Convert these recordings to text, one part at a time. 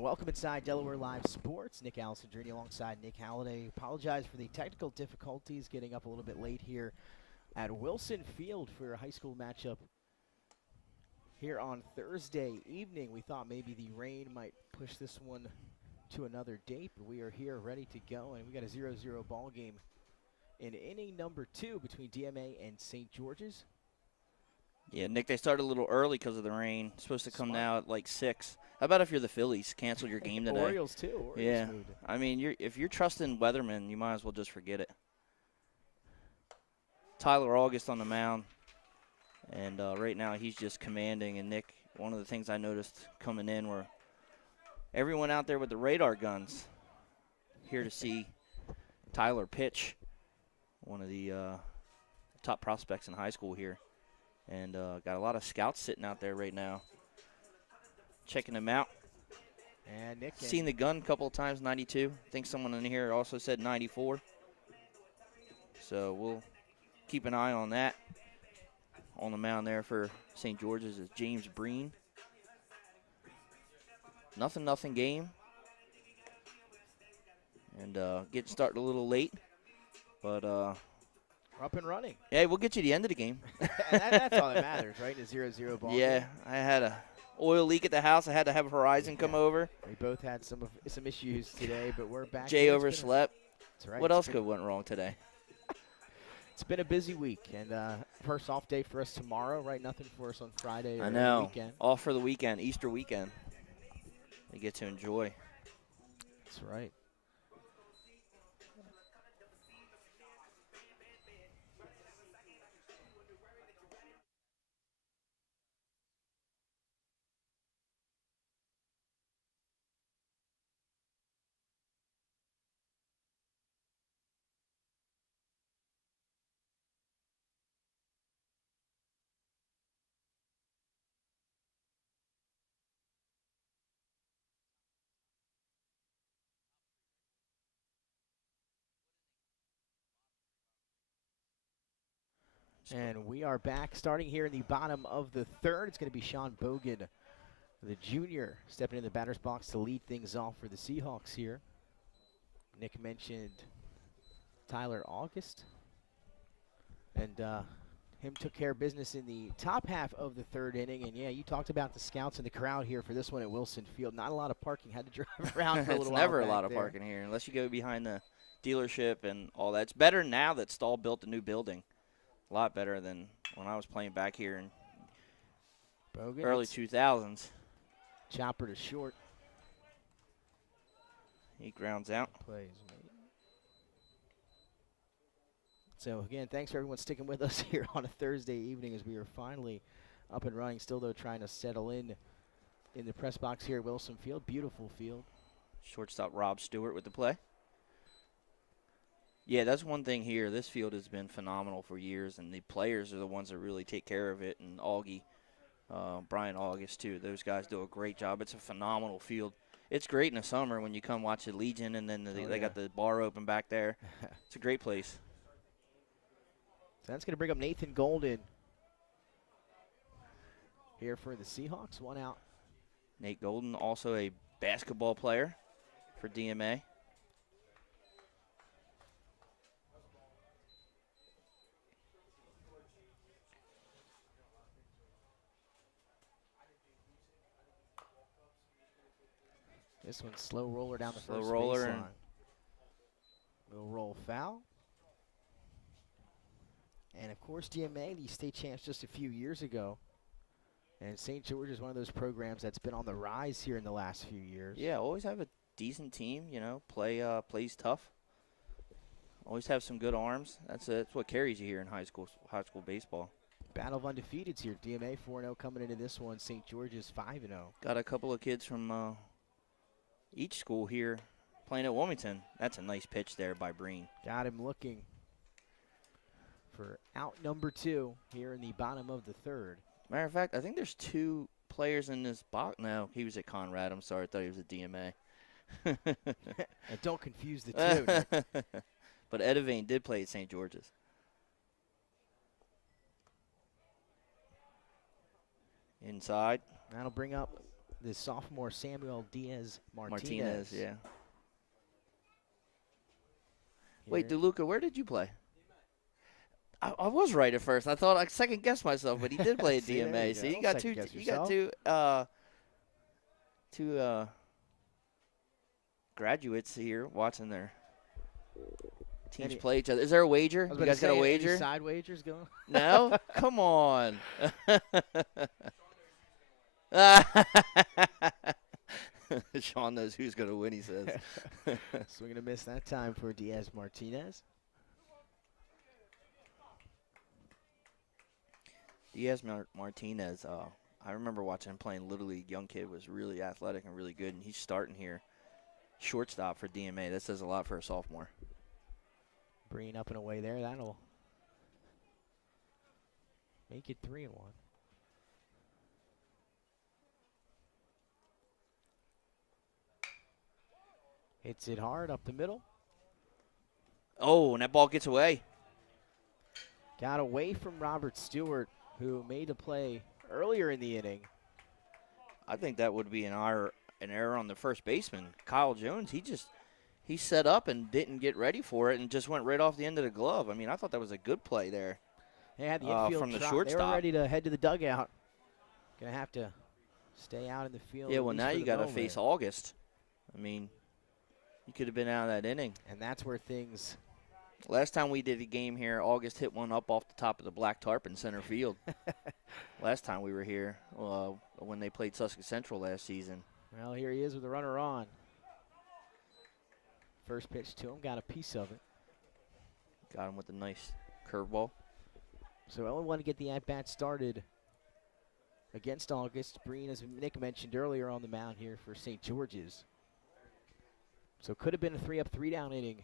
And welcome inside Delaware Live Sports. Nick Alessandrini alongside Nick Halliday. Apologize for the technical difficulties getting up a little bit late here at Wilson Field for a high school matchup here on Thursday evening. We thought maybe the rain might push this one to another date, but we are here ready to go, and we got a 0-0 ball game in inning number 2 between DMA and St. George's. Yeah, Nick, they started a little early because of the rain. It's supposed to come Smart. now at like 6. How about if you're the Phillies, cancel your game today? Orioles too. Orioles yeah, moved it. I mean, if you're trusting Weatherman, you might as well just forget it. Tyler August on the mound, and right now he's just commanding. And Nick, one of the things I noticed coming in were everyone out there with the radar guns here to see Tyler pitch, one of the top prospects in high school here. And got a lot of scouts sitting out there right now, checking him out. And Nick, seen the gun a couple of times, 92. I think someone in here also said 94. So we'll keep an eye on that. On the mound there for St. George's is James Breen. Nothing game. And getting started a little late, but we're up and running. Yeah, we'll get you the end of the game. That's all that matters, right? A 0-0 ball Yeah, game. I had a oil leak at the house. I had to have Horizon come over. We both had some issues today, but we're back. Jay overslept. That's right. What else could went wrong today? It's been a busy week, and first off day for us tomorrow, right? Nothing for us on Friday or I know. weekend. Off for the weekend, Easter weekend. We get to enjoy. That's right. And we are back, starting here in the bottom of the third. It's going to be Sean Bogan, the junior, stepping in the batter's box to lead things off for the Seahawks here. Nick mentioned Tyler August, and him took care of business in the top half of the third inning. And, yeah, you talked about the scouts and the crowd here for this one at Wilson Field. Not a lot of parking. Had to drive around for a little while. It's never a lot of parking here unless you go behind the dealership and all that. It's better now that Stahl built a new building. A lot better than when I was playing back here in Bogan early 2000s. Chopper to short. He grounds out. Plays. So, again, thanks for everyone sticking with us here on a Thursday evening as we are finally up and running. Still, though, trying to settle in the press box here at Wilson Field. Beautiful field. Shortstop Rob Stewart with the play. Yeah, that's one thing here. This field has been phenomenal for years, and the players are the ones that really take care of it. And Augie, Brian August, too. Those guys do a great job. It's a phenomenal field. It's great in the summer when you come watch the Legion, and then they got the bar open back there. It's a great place. So that's going to bring up Nathan Golden here for the Seahawks. One out. Nate Golden, also a basketball player for DMA. This one's slow roller down the first roller baseline. Will roll foul. And, of course, DMA, the state champs just a few years ago. And St. George is one of those programs that's been on the rise here in the last few years. Yeah, always have a decent team, you know, plays tough. Always have some good arms. That's what carries you here in high school baseball. Battle of undefeateds here. DMA 4-0 coming into this one. St. George's 5-0. Got a couple of kids from each school here playing at Wilmington. That's a nice pitch there by Breen. Got him looking for out number 2 here in the bottom of the third. Matter of fact, I think there's 2 players in this box. No, he was at Conrad. I'm sorry. I thought he was at DMA. And don't confuse the two. But Edivane did play at St. George's. Inside. That'll bring up the sophomore Samuel Diaz Martinez. Martinez, yeah. Here. Wait, DeLuca, where did you play? I was right at first. I thought I second guessed myself, but he did play at See, DMA. So you got two. You got two graduates here watching their teams play each other. Is there a wager? You guys got a wager? Any side wagers going? No? Come on. Sean knows who's going to win, he says. Swing and a miss that time for Diaz Martinez. Diaz Martinez, I remember watching him playing Little League. Young kid, was really athletic and really good, and he's starting here. Shortstop for DMA. That says a lot for a sophomore. Breen up and away there. That'll make it 3-1. Hits it hard up the middle. Oh, and that ball gets away. Got away from Robert Stewart, who made a play earlier in the inning. I think that would be an error on the first baseman, Kyle Jones. He set up and didn't get ready for it and just went right off the end of the glove. I mean, I thought that was a good play there. They had the infield from the drop. shortstop. They were ready to head to the dugout. Gonna have to stay out in the field. Yeah, well, now you got to face August. I mean, you could have been out of that inning. And that's where things. Last time we did a game here, August hit one up off the top of the black tarp in center field. Last time we were here, when they played Sussex Central last season. Well, here he is with a runner on. First pitch to him, got a piece of it. Got him with a nice curveball. So Ellen wanted to get the at-bat started against August. Breen, as Nick mentioned earlier, on the mound here for St. George's. So could have been a 3-up, 3-down inning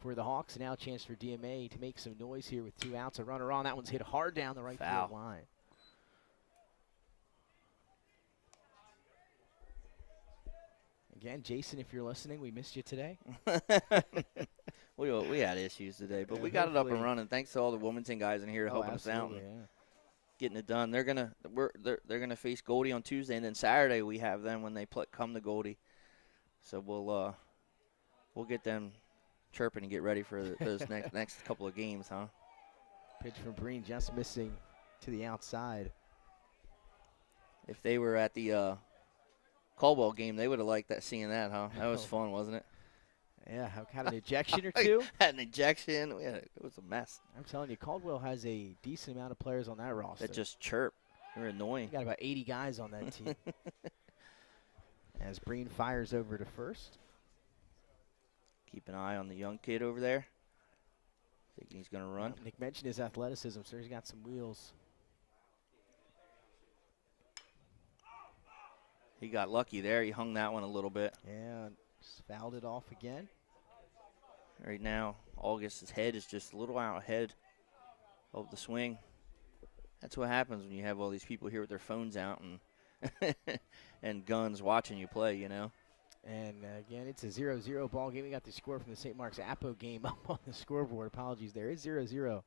for the Hawks. Now a chance for DMA to make some noise here with 2 outs. A runner on. That one's hit hard down the right field line. Again, Jason, if you're listening, we missed you today. We had issues today, but we got it up and running. Thanks to all the Wilmington guys in here helping us out, and getting it done. They're gonna face Goldie on Tuesday, and then Saturday we have them when they come to Goldie. So we'll get them chirping and get ready for those next couple of games, huh? Pitch from Breen just missing to the outside. If they were at the Caldwell game, they would have liked seeing that, huh? That was fun, wasn't it? Yeah, had an ejection or two. Had an ejection. It was a mess. I'm telling you, Caldwell has a decent amount of players on that roster. That just chirp. They're annoying. Got about 80 guys on that team. As Breen fires over to first. Keep an eye on the young kid over there. Thinking he's going to run. Nick mentioned his athleticism, so he's got some wheels. He got lucky there. He hung that one a little bit. Yeah, just fouled it off again. Right now, August's head is just a little out ahead of the swing. That's what happens when you have all these people here with their phones out and and guns watching you play, you know. And again, it's a 0-0 ball game. We got the score from the St. Mark's Apo game up on the scoreboard. Apologies there. It's 0-0.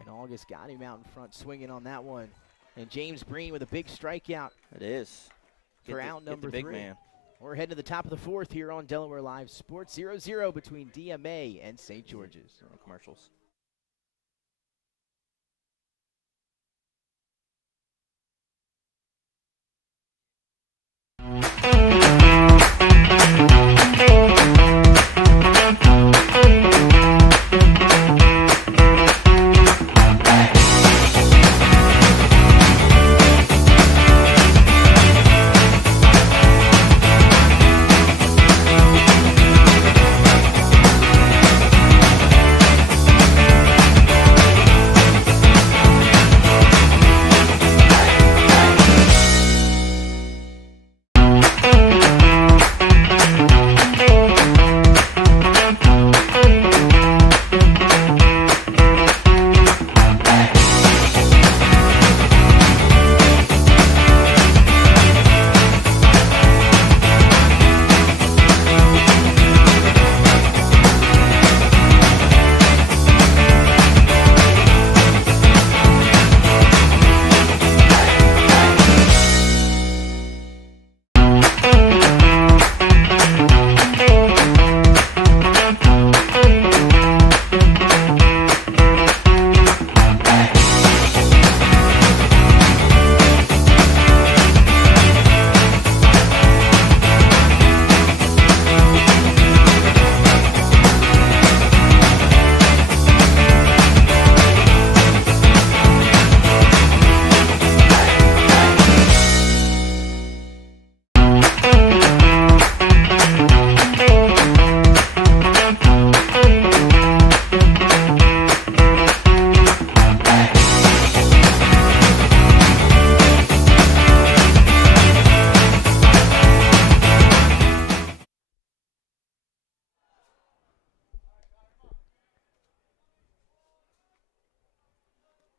And August got him out in front, swinging on that one. And James Breen with a big strikeout. It is. For out number 3. Big man. We're heading to the top of the 4th here on Delaware Live Sports. 0-0 between DMA and St. George's. Commercials.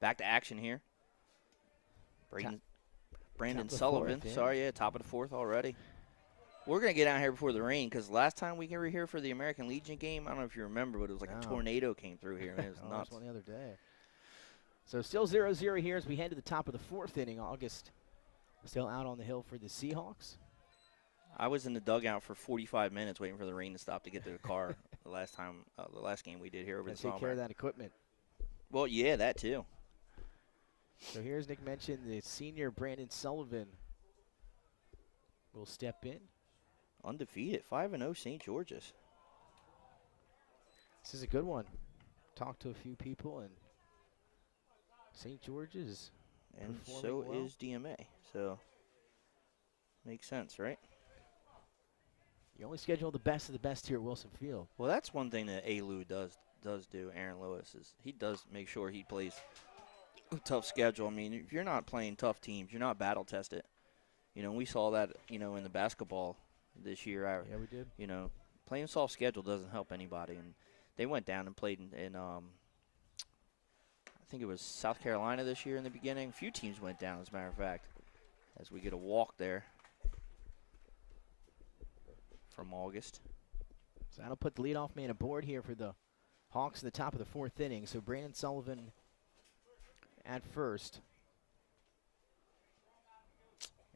Back to action here. Brandon top of the Sullivan. fourth, yeah. Sorry, yeah, top of the fourth already. We're going to get out here before the rain because last time we were here for the American Legion game, I don't know if you remember, but it was like a tornado came through here. And it was oh, nuts. one the other day. So still 0-0 here as we head to the top of the fourth inning. August still out on the hill for the Seahawks. I was in the dugout for 45 minutes waiting for the rain to stop to get to the car the last game we did here over the summer. Take care of that equipment. Well, yeah, that too. So here's Nick mentioned the senior Brandon Sullivan will step in. Undefeated, 5-0 St. George's. This is a good one. Talked to a few people, and St. George's and performing so well. is DMA. So makes sense, right? You only schedule the best of the best here at Wilson Field. Well, that's one thing that A-Lou does do, Aaron Lewis, is he does make sure he plays a tough schedule. I mean, if you're not playing tough teams, you're not battle tested. You know, we saw that, you know, in the basketball this year. Yeah, we did. You know, playing soft schedule doesn't help anybody. And they went down and played in I think it was South Carolina this year in the beginning. A few teams went down, as a matter of fact, as we get a walk there from August. So that'll put the leadoff man aboard here for the Hawks at the top of the fourth inning. So Brandon Sullivan at first.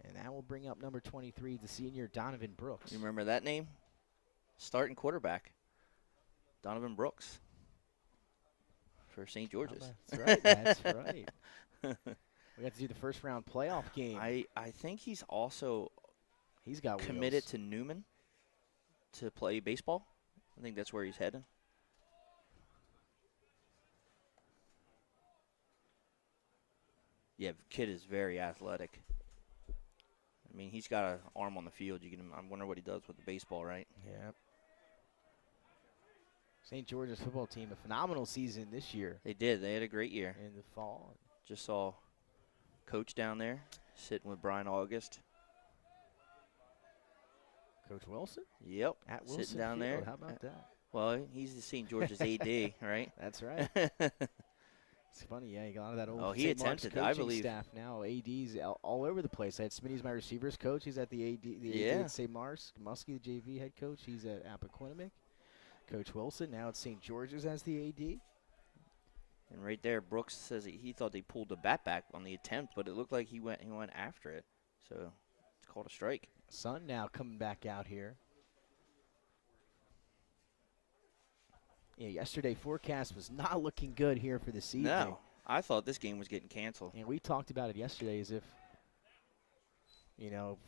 And that will bring up number 23, the senior Donovan Brooks. You remember that name? Starting quarterback, Donovan Brooks for St. George's. That's right. That's right. We got to do the first round playoff game. I think he's also got committed wheels. to Newman to play baseball. I think that's where he's heading. Yeah, the kid is very athletic. I mean, he's got an arm on the field. I wonder what he does with the baseball, right? Yeah. St. George's football team, a phenomenal season this year. They did. They had a great year. In the fall. Just saw Coach down there sitting with Brian August. Coach Wilson? Yep. At Wilson sitting down Field. there. How about that? Well, he's the St. George's AD, right? That's right. It's funny, yeah, you got a lot of that old he St. Mark's attempted, I believe. staff now. ADs all over the place. I had Smitty's my receivers coach. He's at the AD at St. Mark's. Muskie, the JV head coach. He's at Appoquinimink. Coach Wilson now at St. George's as the AD. And right there, Brooks says he thought they pulled the bat back on the attempt, but it looked like he went after it. So it's called a strike. Sun now coming back out here. Yeah, yesterday forecast was not looking good here for this evening. No, I thought this game was getting canceled. And we talked about it yesterday as if,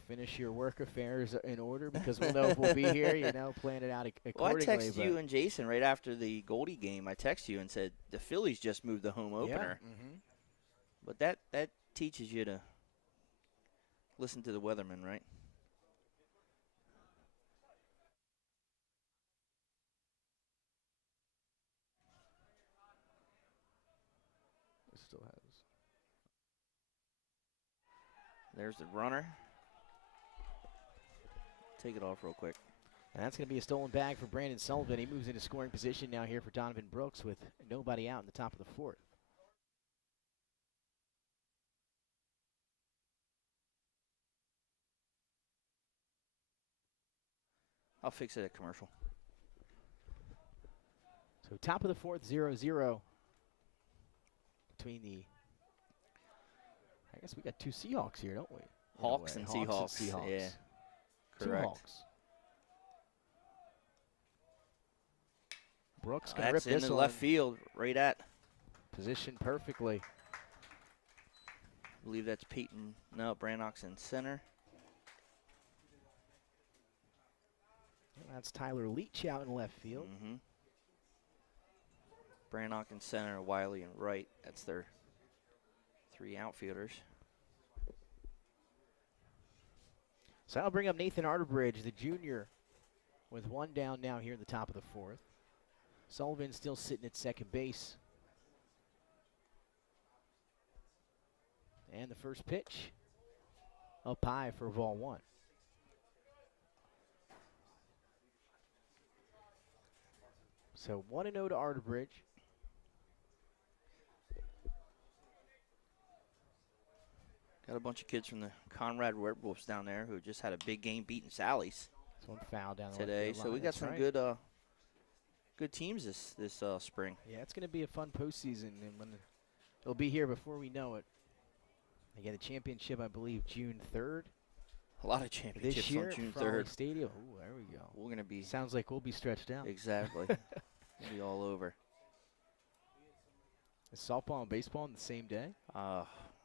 finish your work affairs in order because we'll know if we'll be here, plan it out accordingly. Well, I texted you and Jason right after the Goldie game. I texted you and said the Phillies just moved the home opener. Yeah. Mm-hmm. But that teaches you to listen to the weatherman, right? Still has. There's the runner. Take it off real quick. And that's going to be a stolen bag for Brandon Sullivan. He moves into scoring position now here for Donovan Brooks with nobody out in the top of the fourth. I'll fix it at commercial. So top of the fourth, 0-0. Between the, I guess we got two Seahawks here, don't we? Hawks and Seahawks. Yeah, correct. Two Hawks. Brooks gonna rip That's in this the one. left field, right at. Positioned perfectly. I believe that's Peyton. No, Brannock's in center. That's Tyler Leach out in left field. Mm-hmm. Brannock in center, Wiley in right. That's their three outfielders. So I'll bring up Nathan Arterbridge, the junior, with one down now here in the top of the fourth. Sullivan still sitting at second base. And the first pitch up high for ball one. So 1-0 to Arterbridge. Got a bunch of kids from the Conrad Werewolves down there who just had a big game beating Sally's This one foul down the today. left field So we line, got that's some right. good teams this spring. Yeah, it's going to be a fun postseason, and when it'll be here before we know it. Again, the championship, I believe, June 3rd. A lot of This championships year on June at Frawley 3rd. Stadium. Ooh, there we go. We're gonna be Sounds like we'll be stretched out. exactly. We'll be all over. Is softball and baseball on the same day?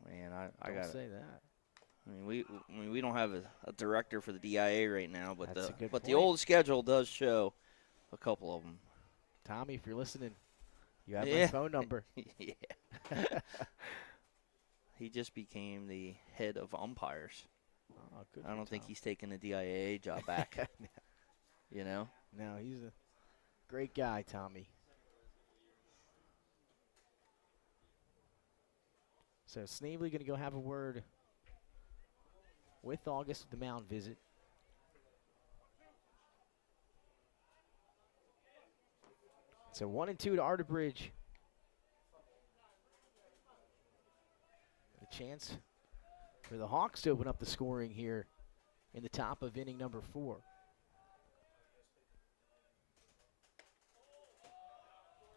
Man, I Don't got. say that. I mean, we don't have a director for the DIA right now, but That's a good the point. old schedule does show a couple of them. Tommy, if you're listening, you have my Yeah. phone number. Yeah. He just became the head of umpires. Oh, good I for don't think Tom. he's taking the DIA job back. You know? No, he's a great guy, Tommy. So Snavely going to go have a word with August at the mound visit. So 1-2 to Arterbridge. A chance for the Hawks to open up the scoring here in the top of inning number 4.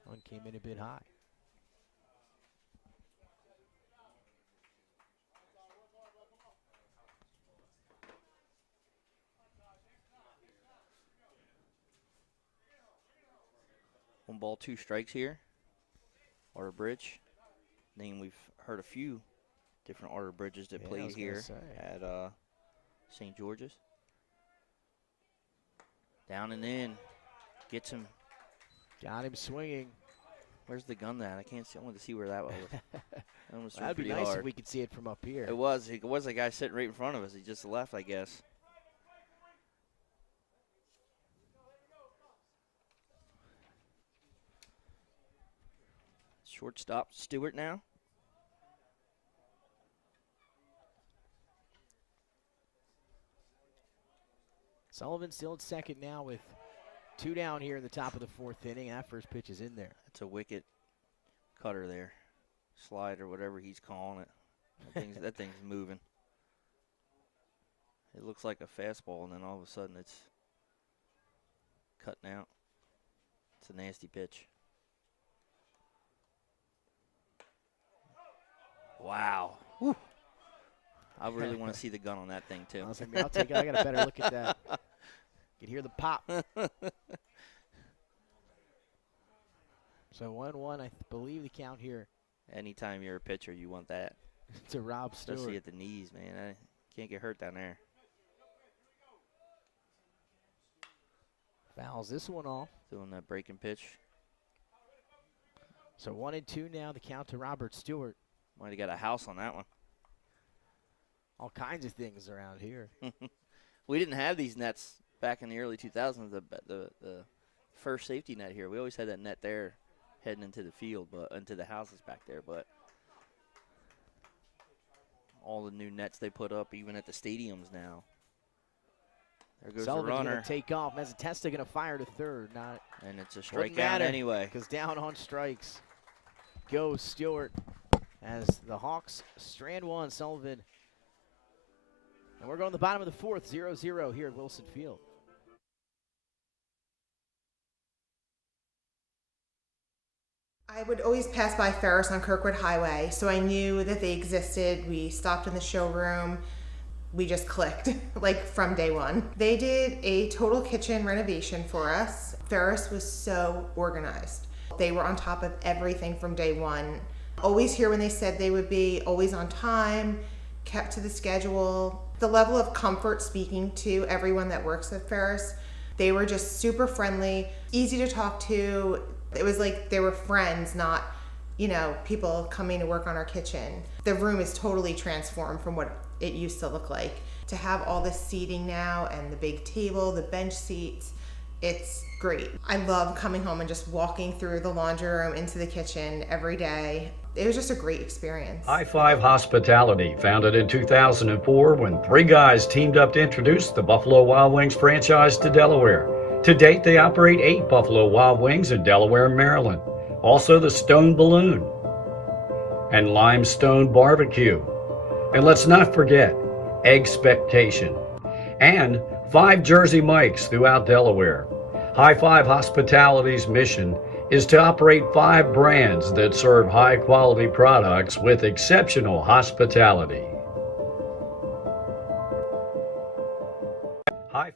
One came in a bit high. One ball, 2 strikes here. Arterbridge. Name we've heard a few different Arterbridges that Yeah, I played was gonna here say. at St. George's. Down and in. Gets him. Got him swinging. Where's the gun at? I can't see. I wanted to see where that was. That was That'd be pretty nice hard. if we could see it from up here. It was a guy sitting right in front of us. He just left, I guess. Shortstop Stewart now. Sullivan still at second now with 2 down here in the top of the 4th inning. That first pitch is in there. That's a wicket cutter there. Slide or whatever he's calling it. That thing's moving. It looks like a fastball, and then all of a sudden it's cutting out. It's a nasty pitch. Wow. Whew. I really want to see the gun on that thing, too. I'll take it. I got a better look at that. You can hear the pop. So 1-1, I believe the count here Anytime you're a pitcher, you want that. to Rob Stewart. Especially at the knees, man. I can't get hurt down there. Fouls this one off. Doing that breaking pitch. So 1-2 now, the count to Robert Stewart. Might have got a house on that one. All kinds of things around here. We didn't have these nets back in the early 2000s, the first safety net here. We always had that net there heading into the field, but into the houses back there. But all the new nets they put up, even at the stadiums now. There goes Sullivan's the runner. going to take off. Mazzatesta going to fire to third. Not And it's a Wouldn't strikeout matter, anyway. because down on strikes goes Stewart as the Hawks strand one, Sullivan. And we're going to the bottom of the 4th, 0-0 here at Wilson Field. I would always pass by Ferris on Kirkwood Highway, so I knew that they existed. We stopped in the showroom. We just clicked, like from day one. They did a total kitchen renovation for us. Ferris was so organized. They were on top of everything from day one. Always here when they said they would be, always on time, kept to the schedule. The level of comfort speaking to everyone that works at Ferris, they were just super friendly, easy to talk to. It was like they were friends, not, people coming to work on our kitchen. The room is totally transformed from what it used to look like. To have all this seating now and the big table, the bench seats, it's great. I love coming home and just walking through the laundry room into the kitchen every day. It was just a great experience. High Five Hospitality, founded in 2004 when 3 guys teamed up to introduce the Buffalo Wild Wings franchise to Delaware. To date, they operate 8 Buffalo Wild Wings in Delaware and Maryland. Also the Stone Balloon and Limestone Barbecue. And let's not forget expectation. And 5 Jersey Mikes throughout Delaware. High Five Hospitality's mission is to operate 5 brands that serve high quality products with exceptional hospitality. High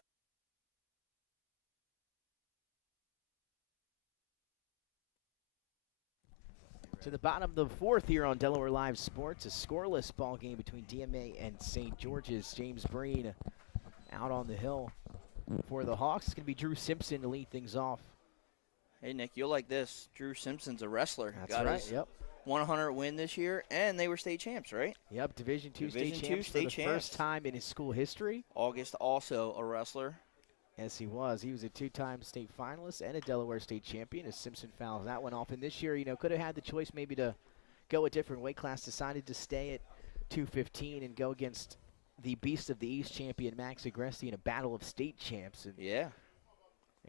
To the bottom of the fourth here on Delaware Live Sports, a scoreless ball game between DMA and St. George's. James Breen out on the hill for the Hawks. It's going to be Drew Simpson to lead things off. Hey, Nick, you'll like this. Drew Simpson's a wrestler. That's Got right, his yep. 100 win this year, and they were state champs, right? Yep, Division II Division state II champs for state the champs. first time in his school history. August also a wrestler. Yes, he was. He was a 2-time state finalist and a Delaware state champion as Simpson fouls that one off. And this year, could have had the choice maybe to go a different weight class, decided to stay at 215 and go against the Beast of the East champion, Max Agresti, in a battle of state champs. And Yeah.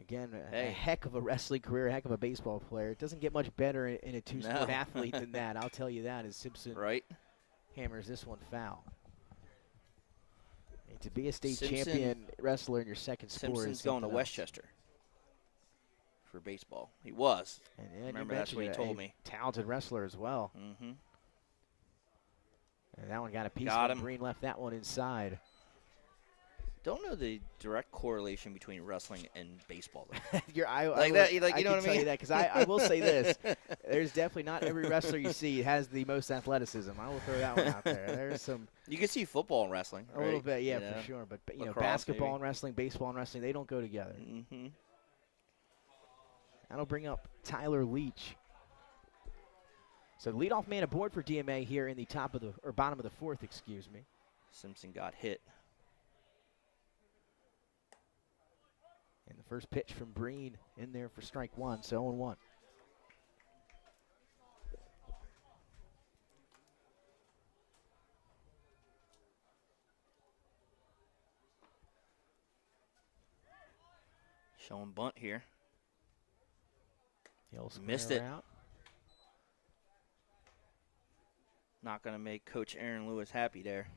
again, a heck of a wrestling career, a heck of a baseball player. It doesn't get much better in a two-sport No. athlete than that. I'll tell you that, as Simpson Right. hammers this one foul. And to be a state Simpson- champion wrestler in your second sport Simpson's is going to something else. Westchester for baseball. He was. And Remember, you that's what he mentioned told a me. Talented wrestler as well. Mm-hmm. And that one got a piece. Got when him. Green left that one inside. Don't know the direct correlation between wrestling and baseball. I Like will- that- like, I you know can what I tell you mean? that because I will say this: there's definitely not every wrestler you see has the most athleticism. I will throw that one out there. There's some You can see football and wrestling. a little right? bit, yeah, You know? for sure. But Lacrosse, basketball maybe. and wrestling, baseball and wrestling, they don't go together. Mm-hmm. That'll bring up Tyler Leach. So the leadoff man aboard for DMA here in the bottom of the fourth, excuse me. Simpson got hit. And the first pitch from Breen in there for strike one, so 0-1. Showing bunt here. He'll Missed square it. out. Not going to make Coach Aaron Lewis happy there.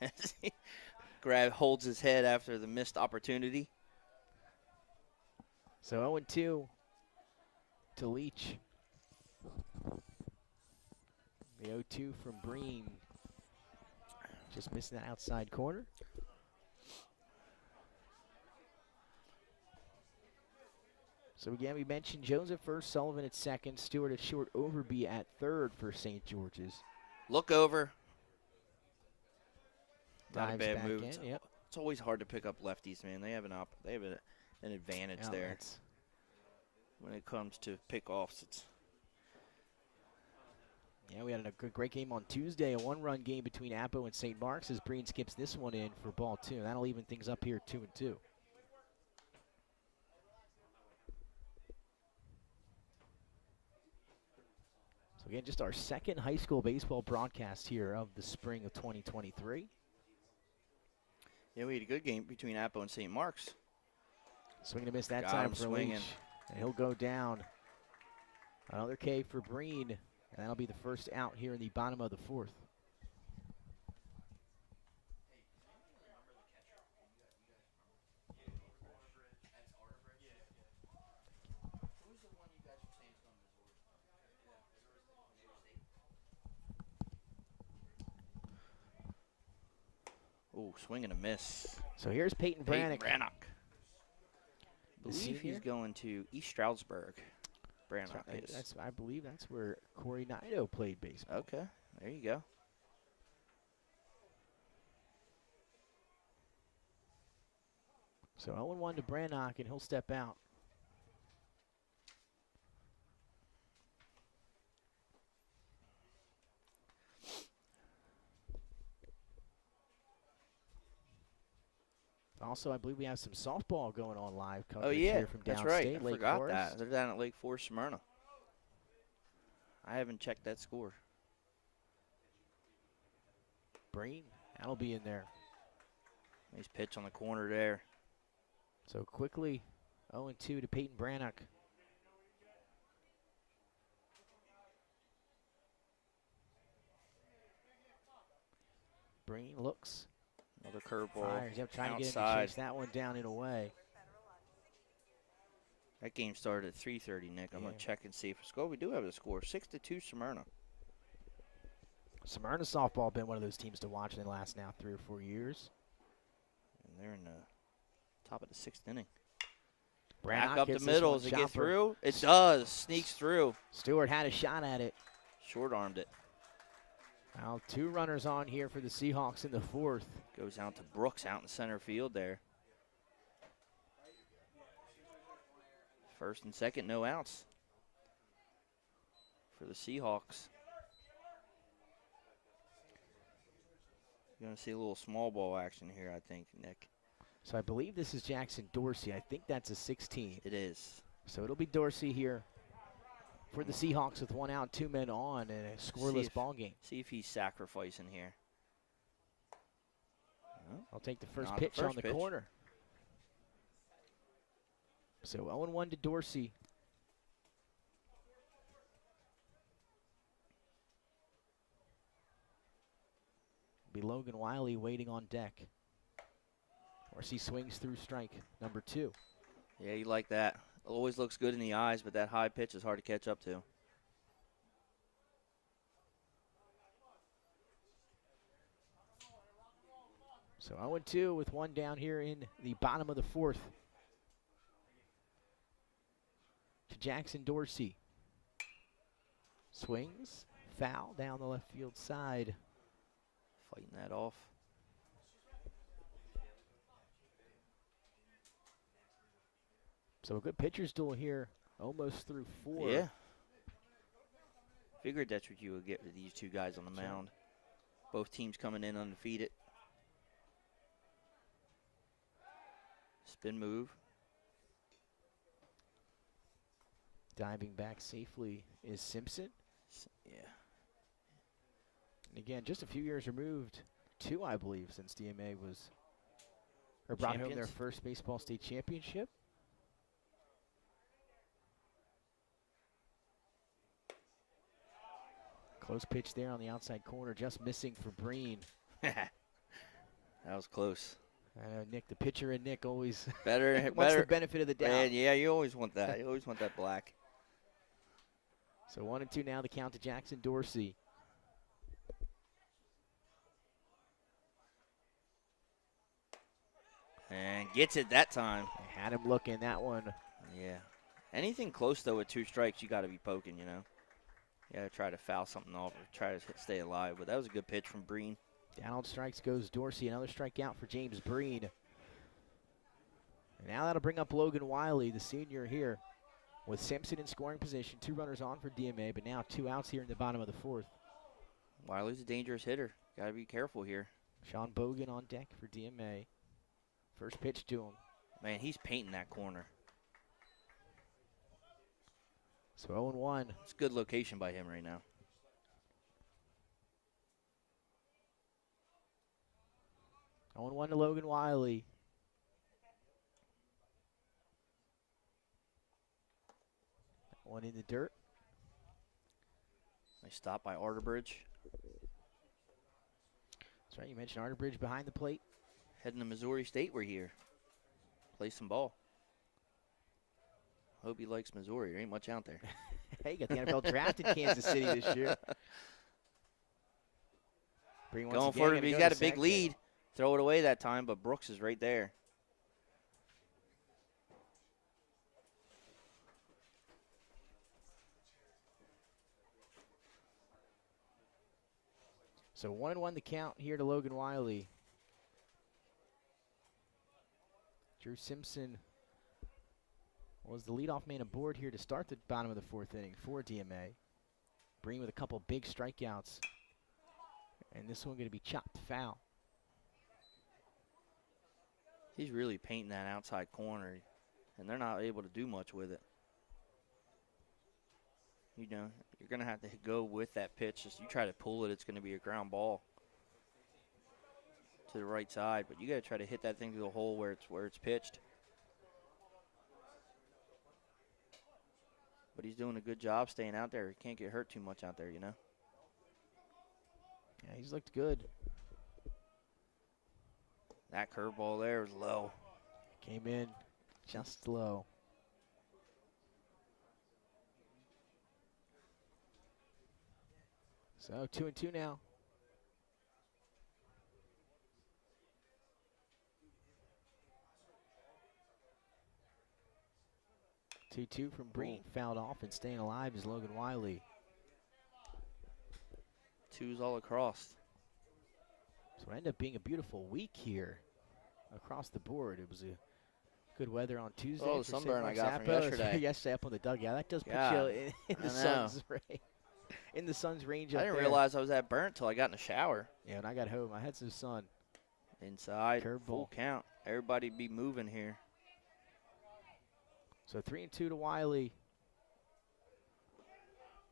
As he holds his head after the missed opportunity. So 0-2 to Leach. The 0-2 from Breen. Just missing that outside corner. So again, we mentioned Jones at first, Sullivan at second, Stewart at short, Overby at third for St. George's. Look over. Not a Dives bad back move. in, yep. It's always hard to pick up lefties, man. They have an advantage Yeah, there that's- when it comes to pickoffs. It's Yeah, we had a great game on Tuesday, a one-run game between Appo and St. Mark's as Breen skips this one in for ball two. That'll even things up here 2-2. So again, just our second high school baseball broadcast here of the spring of 2023. yeah, we had a good game between Appo and St. Mark's. Swing and a miss that Got time him for swinging. Leach. And he'll go down. Another K for Breen. And that'll be the first out here in the bottom of the fourth. Oh, swing and a miss. So here's Peyton Brannock. Brannock. The Believe senior? he's going to East Stroudsburg. Brannock is. I believe that's where Corey Nido played baseball. Okay, there you go. So 0-1 to Brannock, and he'll step out. Also, I believe we have some softball going on live coverage Oh, yeah, here from that's downstate, right. I Lake forgot Forest. that. They're down at Lake Forest, Smyrna. I haven't checked that score. Breen, that'll be in there. Nice pitch on the corner there. So quickly, 0-2 to Peyton Brannock. Breen looks, Another curveball fires. Yep, trying to get him to outside. chase that one down and away. That game started at 3:30, Nick. I'm going to check and see if score. We do have a score, 6-2 Smyrna. Smyrna softball been one of those teams to watch in the last now 3 or 4 years. And they're in the top of the 6th inning. Brannock Back up the hits this middle. one Does it get chopper. through? It does. Sneaks through. Stewart had a shot at it. Short-armed it. Now 2 runners on here for the Seahawks in the 4th. Goes out to Brooks out in center field there. First and second, no outs for the Seahawks. You're going to see a little small ball action here, I think, Nick. So I believe this is Jackson Dorsey. I think that's a 16. It is. So it'll be Dorsey here for the Seahawks with 1 out, 2 men on, and a scoreless ball game. See if he's sacrificing here. I'll take the first Not the pitch first on the pitch. corner. So 0-1 to Dorsey. Be Logan Wiley waiting on deck. Dorsey swings through strike number 2. Yeah, you like that. Always looks good in the eyes, but that high pitch is hard to catch up to. So 0-2 with 1 down here in the bottom of the 4th. To Jackson Dorsey. Swings, foul down the left field side. Fighting that off. So a good pitcher's duel here, almost through 4. Yeah. Figured that's what you would get with these 2 guys on the Sure. mound. Both teams coming in undefeated. Spin move. Diving back safely is Simpson. Yeah. And again, just a few years removed, 2, I believe, since DMA was, or brought home their Champions. first baseball state championship. Close pitch there on the outside corner, just missing for Breen. That was close. Nick, the pitcher, and Nick always Better, wants better. the benefit of the doubt. Man, yeah, you always want that. You always want that black. So 1-2 now, the count to Jackson Dorsey. And gets it that time. They had him looking that one. Yeah. Anything close, though, with 2 strikes, you got to be poking, you know. You got to try to foul something off or try to stay alive. But that was a good pitch from Breen. Down on strikes goes Dorsey. Another strikeout for James Breen. And now that'll bring up Logan Wiley, the senior here, with Simpson in scoring position. 2 runners on for DMA, but now 2 outs here in the bottom of the 4th. Wiley's a dangerous hitter. Got to be careful here. Sean Bogan on deck for DMA. First pitch to him. Man, he's painting that corner. So 0-1. It's a good location by him right now. Oh, 0-1 to Logan Wiley. One in the dirt. Nice stop by Arterbridge. That's right, you mentioned Arterbridge behind the plate. Heading to Missouri State, we're here. Play some ball. Hope he likes Missouri. There ain't much out there. Hey, you got the NFL draft in Kansas City this year. Breen once Going again for it, gonna but he's go got to a big second. lead. Throw it away that time, but Brooks is right there. So 1-1 the count here to Logan Wiley. Drew Simpson was the leadoff man aboard here to start the bottom of the 4th inning for DMA. Breen with a couple big strikeouts. And this one going to be chopped foul. He's really painting that outside corner, and they're not able to do much with it. You know, you're going to have to go with that pitch. Just you try to pull it, it's going to be a ground ball to the right side. But you got to try to hit that thing to the hole where it's pitched. But he's doing a good job staying out there. He can't get hurt too much out there, you know. Yeah, he's looked good. That curveball there was low. Came in just low. So 2-2 now. 2-2 from Breen. Fouled off and staying alive is Logan Wiley. Twos all across. So it ended up being a beautiful week here across the board. It was a good weather on Tuesday. Oh, the for sunburn St. I got from Mark's yesterday. yesterday up on the dugout. That does put God, you in the I know. sun's in the sun's range. I up didn't there. realize I was that burnt till I got in the shower. Yeah, when I got home, I had some sun. Inside, Curveball. full count. Everybody be moving here. So 3-2 to Wiley.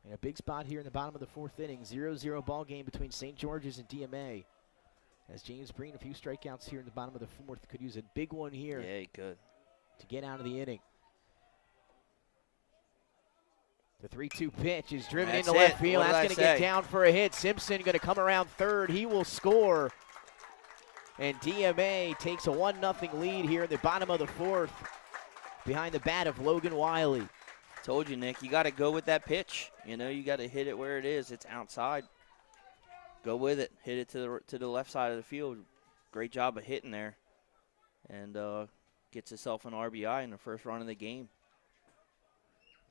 And a big spot here in the bottom of the fourth inning. 0-0 ball game between St. George's and DMA. As James Breen, a few strikeouts here in the bottom of the fourth, could use a big one here Yeah, he could. to get out of the inning. The 3-2 pitch is driven That's into left it. field. What did That's I going to get say? down for a hit. Simpson going to come around third. He will score. And DMA takes a 1-0 lead here in the bottom of the fourth behind the bat of Logan Wiley. Told you, Nick, you got to go with that pitch. You know, you got to hit it where it is. It's outside. Go with it. Hit it to the left side of the field. Great job of hitting there. And gets himself an RBI in the first run of the game.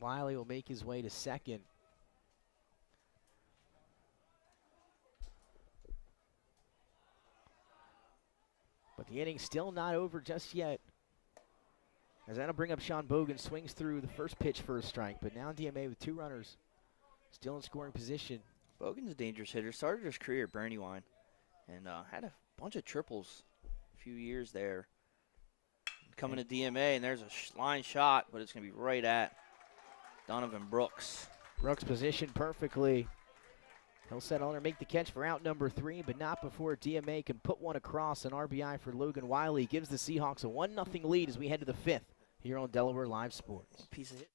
Wiley will make his way to second. But the inning's still not over just yet. As that'll bring up Sean Bogan, swings through the first pitch for a strike. But now DMA with 2 runners still in scoring position. Bogan's a dangerous hitter. Started his career at Brandywine and had a bunch of triples a few years there. Coming to DMA, and there's a line shot, but it's going to be right at Donovan Brooks. Brooks positioned perfectly. He'll settle in or make the catch for out number 3, but not before DMA can put one across. An RBI for Logan Wiley gives the Seahawks a 1-0 lead as we head to the 5th here on Delaware Live Sports. Piece of hit.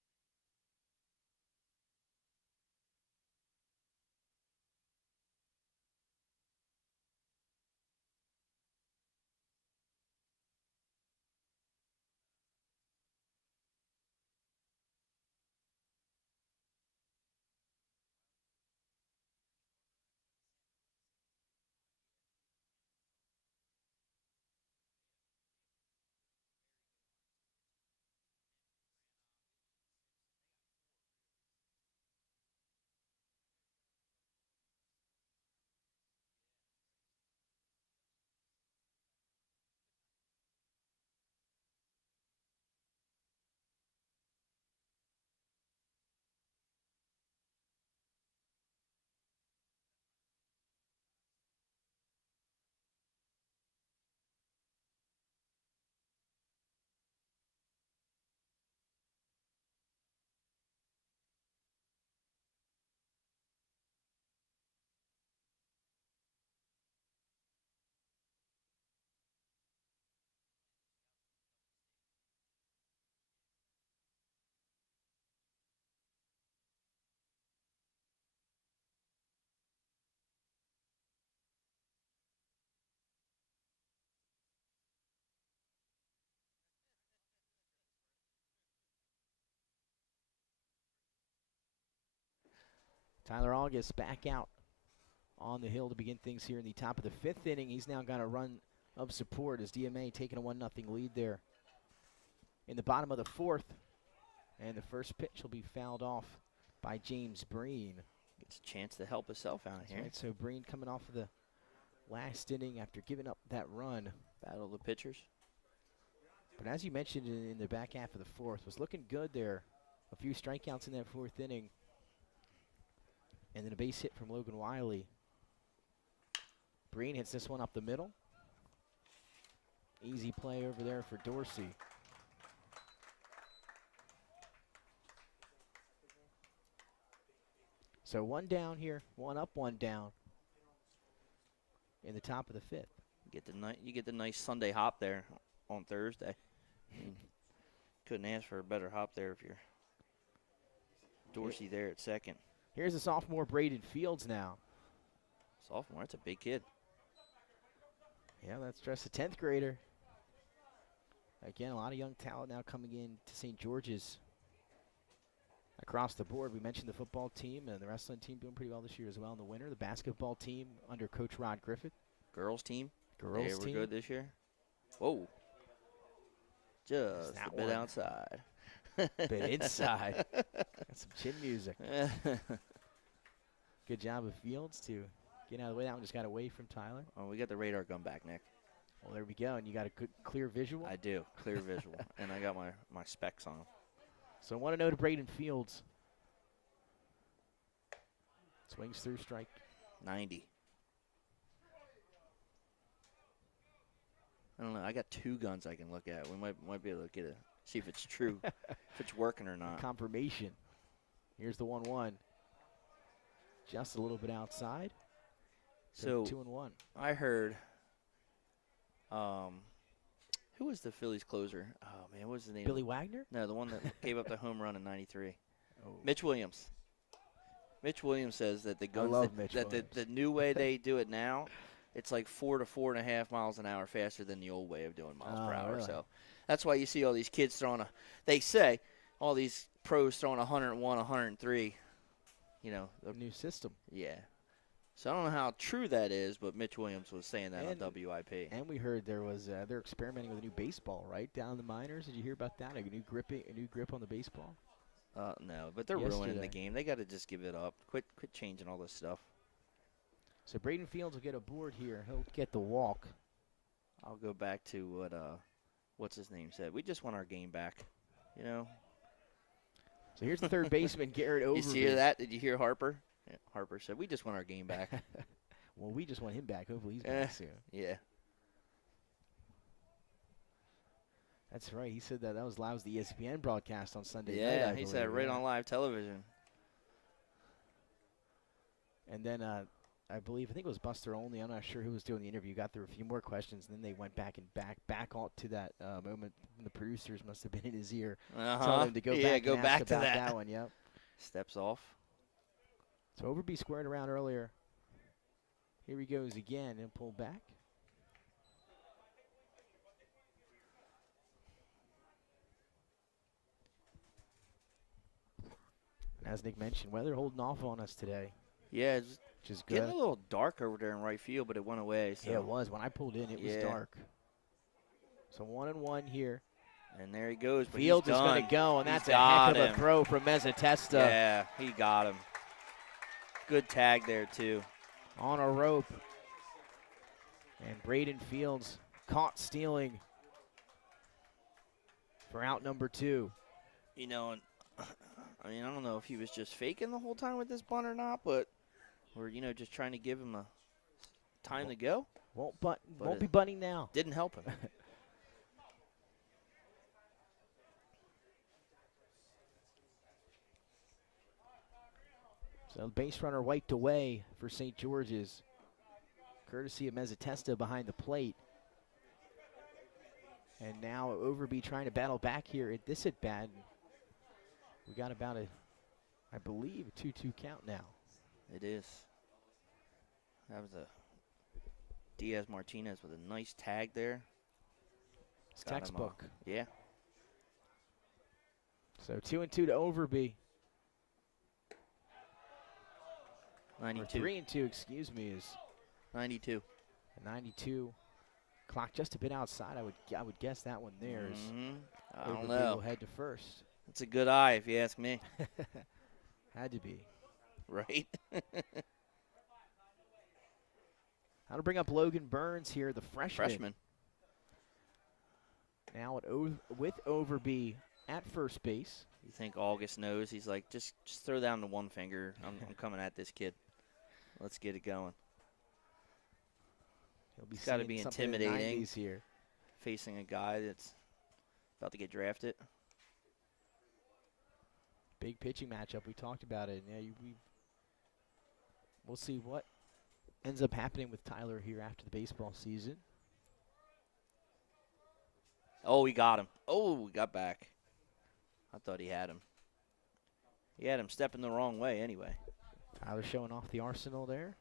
Tyler August back out on the hill to begin things here in the top of the 5th inning. He's now got a run of support as DMA taking a 1-0 lead there in the bottom of the 4th. And the first pitch will be fouled off by James Breen. Gets a chance to help himself out That's here. right, so Breen coming off of the last inning after giving up that run. Battle of the pitchers. But as you mentioned in the back half of the 4th, was looking good there. A few strikeouts in that 4th inning. And then a base hit from Logan Wiley. Breen hits this one up the middle. Easy play over there for Dorsey. So 1 down here, 1 up, 1 down in the top of the 5th. You get the nice Sunday hop there on Thursday. I mean, couldn't ask for a better hop there if you're Dorsey there at second. Here's the sophomore Braden Fields now. Sophomore, that's a big kid. Yeah, that's just a 10th grader. Again, a lot of young talent now coming in to St. George's. Across the board, we mentioned the football team and the wrestling team doing pretty well this year as well in the winter. The basketball team under Coach Rod Griffith. Girls team. Girls they were team. good this year. Whoa. Just that a bit one. outside. Bit inside. Got some chin music. Good job of Fields to get out of the way. That one just got away from Tyler. Oh, we got the radar gun back, Nick. Well, there we go. And you got a good, clear visual. I do. Clear visual. And I got my specs on. So 1-0 to Braden Fields. Swings through, strike. 90. I don't know. I got two guns I can look at. We might be able to see if it's true, if it's working or not. Confirmation. Here's the 1-1. Just a little bit outside. So 2-1. I heard. Who was the Phillies closer? Oh man, what was his name? Billy Wagner? No, the one that gave up the home run in '93. Oh. Mitch Williams. Mitch Williams says that the guns love that Mitch the new way they do it now, it's like 4 to 4.5 miles an hour faster than the old way of doing miles per hour. Really? So that's why you see all these kids throwing they say all these pros throwing 101, 103. You know, The new system. yeah. So I don't know how true that is, but Mitch Williams was saying that on WIP. And we heard there was they're experimenting with a new baseball, right? Down in the minors. Did you hear about that? A new grip on the baseball? No, but they're ruining the Yesterday. game. They got to just give it up. Quit changing all this stuff. So Braden Fields will get a board here. He'll get the walk. I'll go back to what's his name said. We just want our game back, you know. So here's the third baseman, Garrett Overby. You see that? Did you hear Harper? Yeah, Harper said, we just want our game back. Well, we just want him back. Hopefully he's back soon. Yeah. That's right. He said that was the ESPN broadcast on Sunday night. Yeah, I he believe, said it right yeah. on live television. And then I think it was Buster Olney. I'm not sure who was doing the interview. Got through a few more questions, and then they went back on to that moment. The producers must have been in his ear, telling him to go back. Go and back ask to about that. one. Yep. Steps off. So Overby squared around earlier. Here he goes again and pull back. And as Nick mentioned, weather holding off on us today, Yeah, it's which is good. getting a little dark over there in right field, but it went away. So. Yeah, it was. When I pulled in, it was Yeah. dark. So 1-1 here. And there he goes. But Fields he's is done. going to go, and He's that's a got heck of him. a throw from Mezzatesta. Yeah, he got him. Good tag there, too. On a rope. And Braden Fields caught stealing for out number 2. You know, and I mean, I don't know if he was just faking the whole time with this bunt or not, but or just trying to give him a time to go. Won't But be bunting now. Didn't help him. So base runner wiped away for St. George's, courtesy of Mezzatesta behind the plate. And now Overby trying to battle back here at this at bat. We got about I believe, a 2-2 count now. It is. That was a Diaz Martinez with a nice tag there. It's Got him, textbook. Yeah. So 2-2 to Overby. 92. Or 3-2, excuse me, is 92. a 92. Clock just a bit outside. I would guess that one there is I don't Overby know. will head to first. It's a good eye, if you ask me. Had to be. Right? How to bring up Logan Burns here, the freshman. Freshman. Now with Overby at first base. You think August knows? He's like, just throw down the one finger. I'm coming at this kid. Let's get it going. He'll be It's gotta seeing be something in the intimidating. 90s here. Facing a guy that's about to get drafted. Big pitching matchup. We talked about it. Yeah, we'll see what ends up happening with Tyler here after the baseball season. Oh, he got him. Oh, we got back. I thought he had him. He had him stepping the wrong way anyway. Tyler showing off the arsenal there.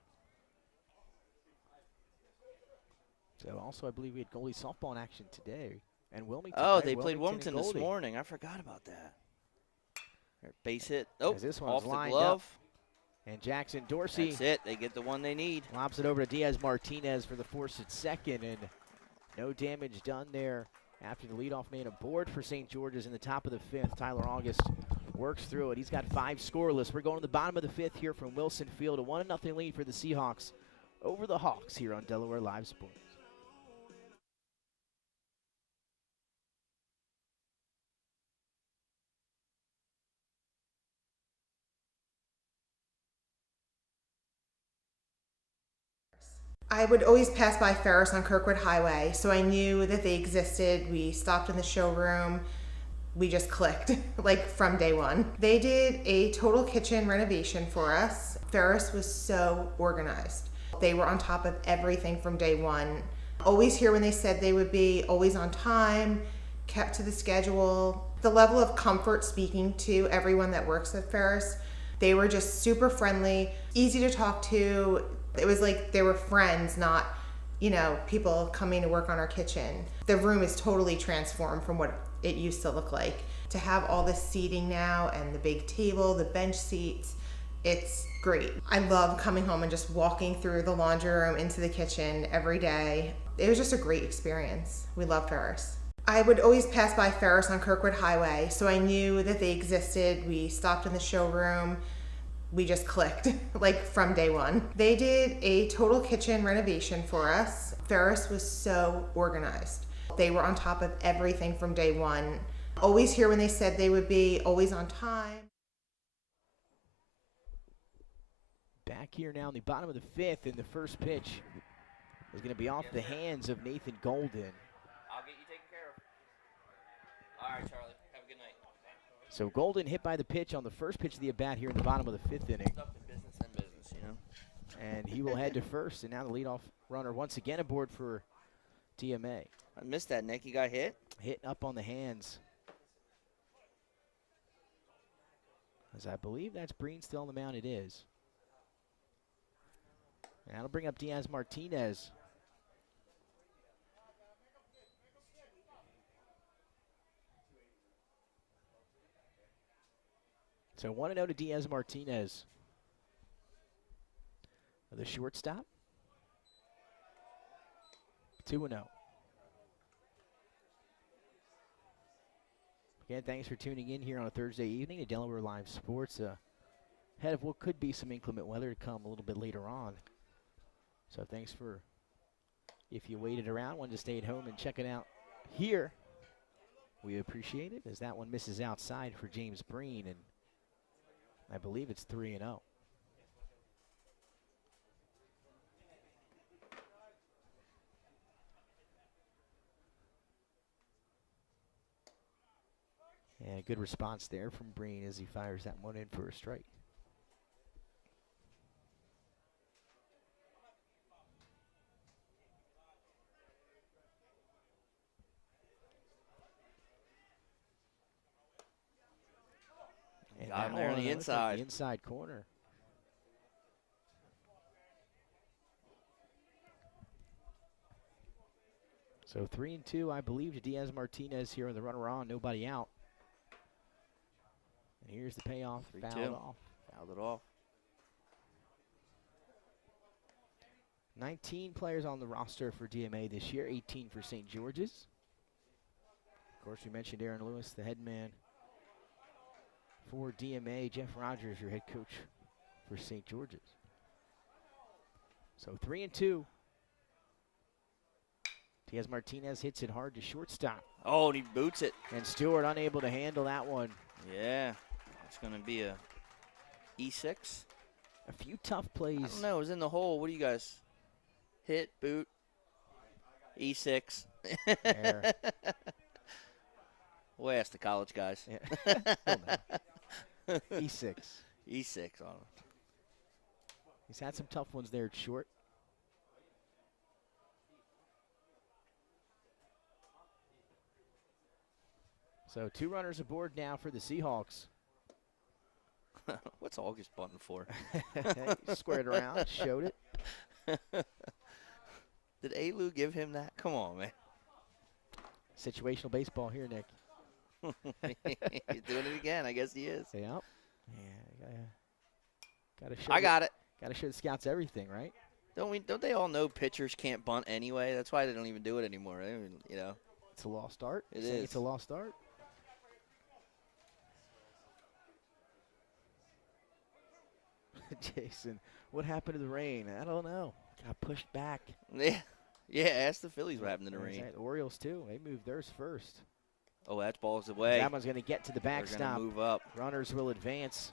So also, I believe we had goalie softball in action today. And Wilmington, Oh, right? they played and Wilmington this Goldie. morning. I forgot about that. Base hit. Oh, As this one's off the lined glove. And Jackson Dorsey That's it. They get the one they need. lobs it over to Diaz Martinez for the force at second, and no damage done there after the leadoff man aboard for St. George's in the top of the fifth. Tyler August works through it. He's got 5 scoreless. We're going to the bottom of the fifth here from Wilson Field. A 1-0 lead for the Seahawks over the Hawks here on Delaware Live Sports. I would always pass by Ferris on Kirkwood Highway, so I knew that they existed. We stopped in the showroom. We just clicked, like from day one. They did a total kitchen renovation for us. Ferris was so organized. They were on top of everything from day one. Always here when they said they would be, always on time, kept to the schedule. The level of comfort speaking to everyone that works at Ferris, they were just super friendly, easy to talk to. It was like they were friends, not, people coming to work on our kitchen. The room is totally transformed from what it used to look like. To have all this seating now and the big table, the bench seats, it's great. I love coming home and just walking through the laundry room into the kitchen every day. It was just a great experience. We love Ferris. I would always pass by Ferris on Kirkwood Highway, so I knew that they existed. We stopped in the showroom. We just clicked, like from day one. They did a total kitchen renovation for us. Ferris was so organized. They were on top of everything from day one. Always here when they said they would be, always on time. Back here now in the bottom of the fifth, and the first pitch is going to be off the hands of Nathan Golden. I'll get you taken care of. All right, Charlie. Have a good night. So Golden hit by the pitch on the first pitch of the at-bat here in the bottom of the fifth inning. Stuff in business and business, And he will head to first, and now the leadoff runner once again aboard for DMA. I missed that, Nick. You got hit? Hit up on the hands. As I believe that's Breen still on the mound. It is. And that'll bring up Diaz Martinez. So 1-0 to Diaz Martinez. The shortstop. 2-0. Again, thanks for tuning in here on a Thursday evening to Delaware Live Sports. Ahead of what could be some inclement weather to come a little bit later on. So thanks for, if you waited around, wanted to stay at home and check it out here. We appreciate it, as that one misses outside for James Breen, and I believe it's 3-0. And a good response there from Breen as he fires that one in for a strike. And Got him that there on one, the looks like inside. the inside corner. So 3-2, I believe, to Diaz Martinez here on the runner on, nobody out. And here's the payoff, 3-2. fouled off. Fouled it off. 19 players on the roster for DMA this year, 18 for St. George's. Of course, we mentioned Aaron Lewis, the head man for DMA. Jeff Rogers, your head coach for St. George's. So 3-2. Diaz Martinez hits it hard to shortstop. Oh, and he boots it. And Stewart unable to handle that one. Yeah. It's going to be a E6. A few tough plays. I don't know. It was in the hole. What do you guys? Hit, boot, E6. There. We'll ask the college guys. Yeah. E6. E6 on him. He's had some tough ones there at short. So 2 runners aboard now for the Seahawks. What's August bunting for? He squared around, showed it. Did Alu give him that? Come on, man. Situational baseball here, Nick. He's doing it again. I guess he is. Yep. Yeah, gotta show. I got it. Gotta show the scouts everything, right? Don't they all know pitchers can't bunt anyway? That's why they don't even do it anymore. They don't even, you know. It's a lost art. It Saying is. It's a lost art. Jason, what happened to the rain? I don't know. Got pushed back. Yeah. Ask the Phillies what happened to the There's rain. that. The Orioles too. They moved theirs first. Oh, that ball's away. That one's going to get to the They're backstop. gonna move up. Runners will advance.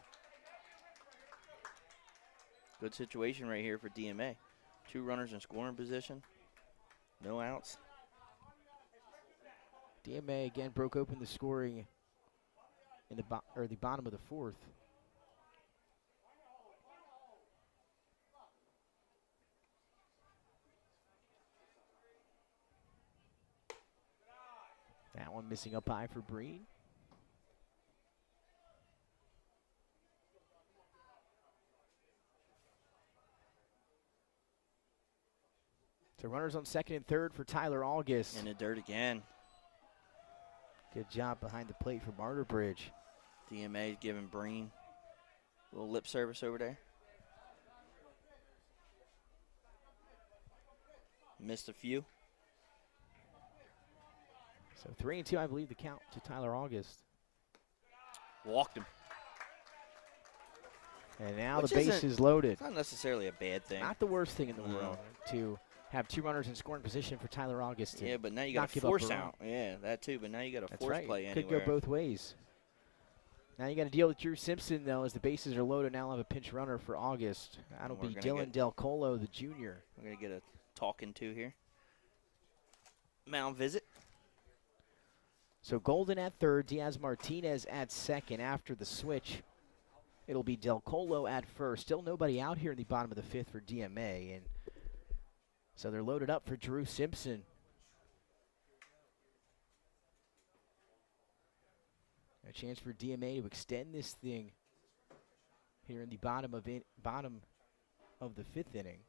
Good situation right here for DMA. 2 runners in scoring position. No outs. DMA again broke open the scoring in the bottom of the 4th. That one missing up high for Breen. So runners on second and third for Tyler August. In the dirt again. Good job behind the plate for Martyr Bridge. DMA's giving Breen a little lip service over there. Missed a few. So 3-2, I believe, the count to Tyler August. Walked him. And now Which the base isn't- is loaded. It's not necessarily a bad thing. Not the worst thing in the No. world to have 2 runners in scoring position for Tyler August. Yeah, but now you not got to give up force a run. out. Yeah, that too. But now you got to That's force right. play Could anywhere. go both ways. Now you got to deal with Drew Simpson, though, as the bases are loaded. Now we'll have a pinch runner for August. That'll We're be gonna Dylan Del Colo, the junior. We're going to get a talking to here. Mound visit. So Golden at third, Diaz Martinez at second. After the switch, it'll be Del Colo at first. Still nobody out here in the bottom of the 5th for DMA. And so they're loaded up for Drew Simpson. A chance for DMA to extend this thing here in the bottom of the 5th inning.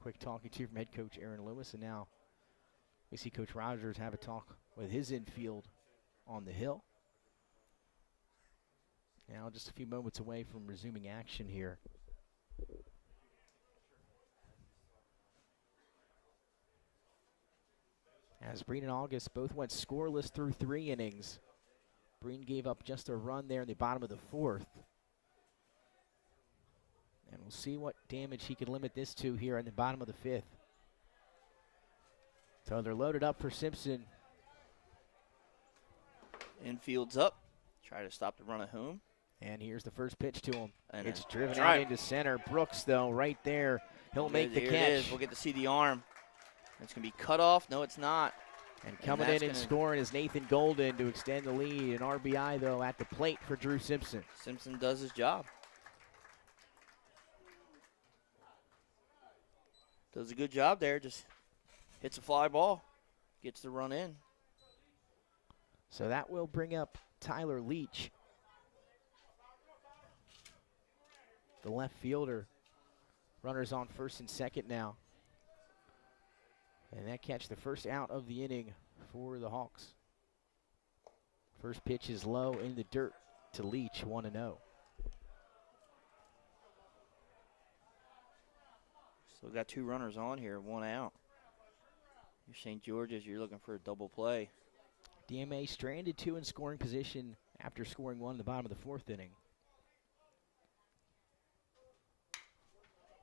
Quick talking to from head coach Aaron Lewis, and now we see Coach Rogers have a talk with his infield on the hill. Now just a few moments away from resuming action here. As Breen and August both went scoreless through 3 innings. Breen gave up just a run there in the bottom of the 4th. And we'll see what damage he can limit this to here in the bottom of the 5th. So they're loaded up for Simpson. Infield's up. Try to stop the run at home. And here's the first pitch to him. And It's a driven out drive. into center. Brooks, though, right there. He'll make the Here catch. It is. We'll get to see the arm. It's going to be cut off. No, it's not. And coming that's in and gonna- scoring is Nathan Golden to extend the lead. An RBI, though, at the plate for Drew Simpson. Simpson does his job. Does a good job there. Just hits a fly ball. Gets the run in. So that will bring up Tyler Leach, the left fielder. Runners on first and second now. And that catch the first out of the inning for the Hawks. First pitch is low in the dirt to Leach, 1-0. Still got 2 runners on here, 1 out. You're St. George's, you're looking for a double play. DMA stranded 2 in scoring position after scoring 1 in the bottom of the 4th inning.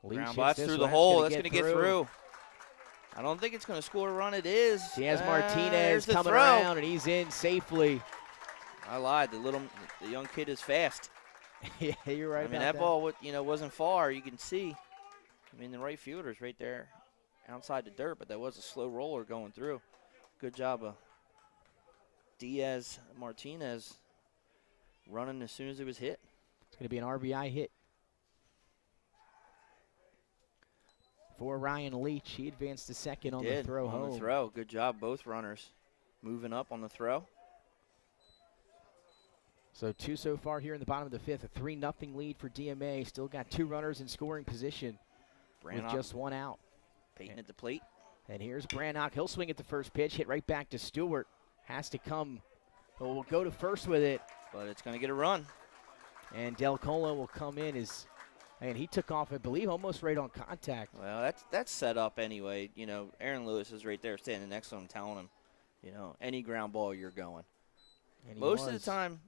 Leach Ground hits bites this through one. the hole. That's That's going to get through. I don't think it's going to score a run. It is. Diaz There's Martinez the coming throw. around, and he's in safely. I lied. The young kid is fast. Yeah, you're right. I mean, about that ball, wasn't far. You can see. I mean, the right fielder's right there outside the dirt, but that was a slow roller going through. Good job of Diaz Martinez running as soon as it was hit. It's going to be an RBI hit for Ryan Leach. He advanced to second on the throw home. On the throw. Good job, both runners moving up on the throw. So 2 so far here in the bottom of the 5th. A 3-0 lead for DMA. Still got 2 runners in scoring position with Brannock just 1 out. Peyton at the plate. And here's Brannock. He'll swing at the first pitch, hit right back to Stewart. Has to come. Will go to first with it. But it's going to get a run. And Del Colo will come in and he took off, I believe, almost right on contact. Well, that's set up anyway. You know, Aaron Lewis is right there standing next to him telling him, you know, any ground ball you're going. And Most of the time,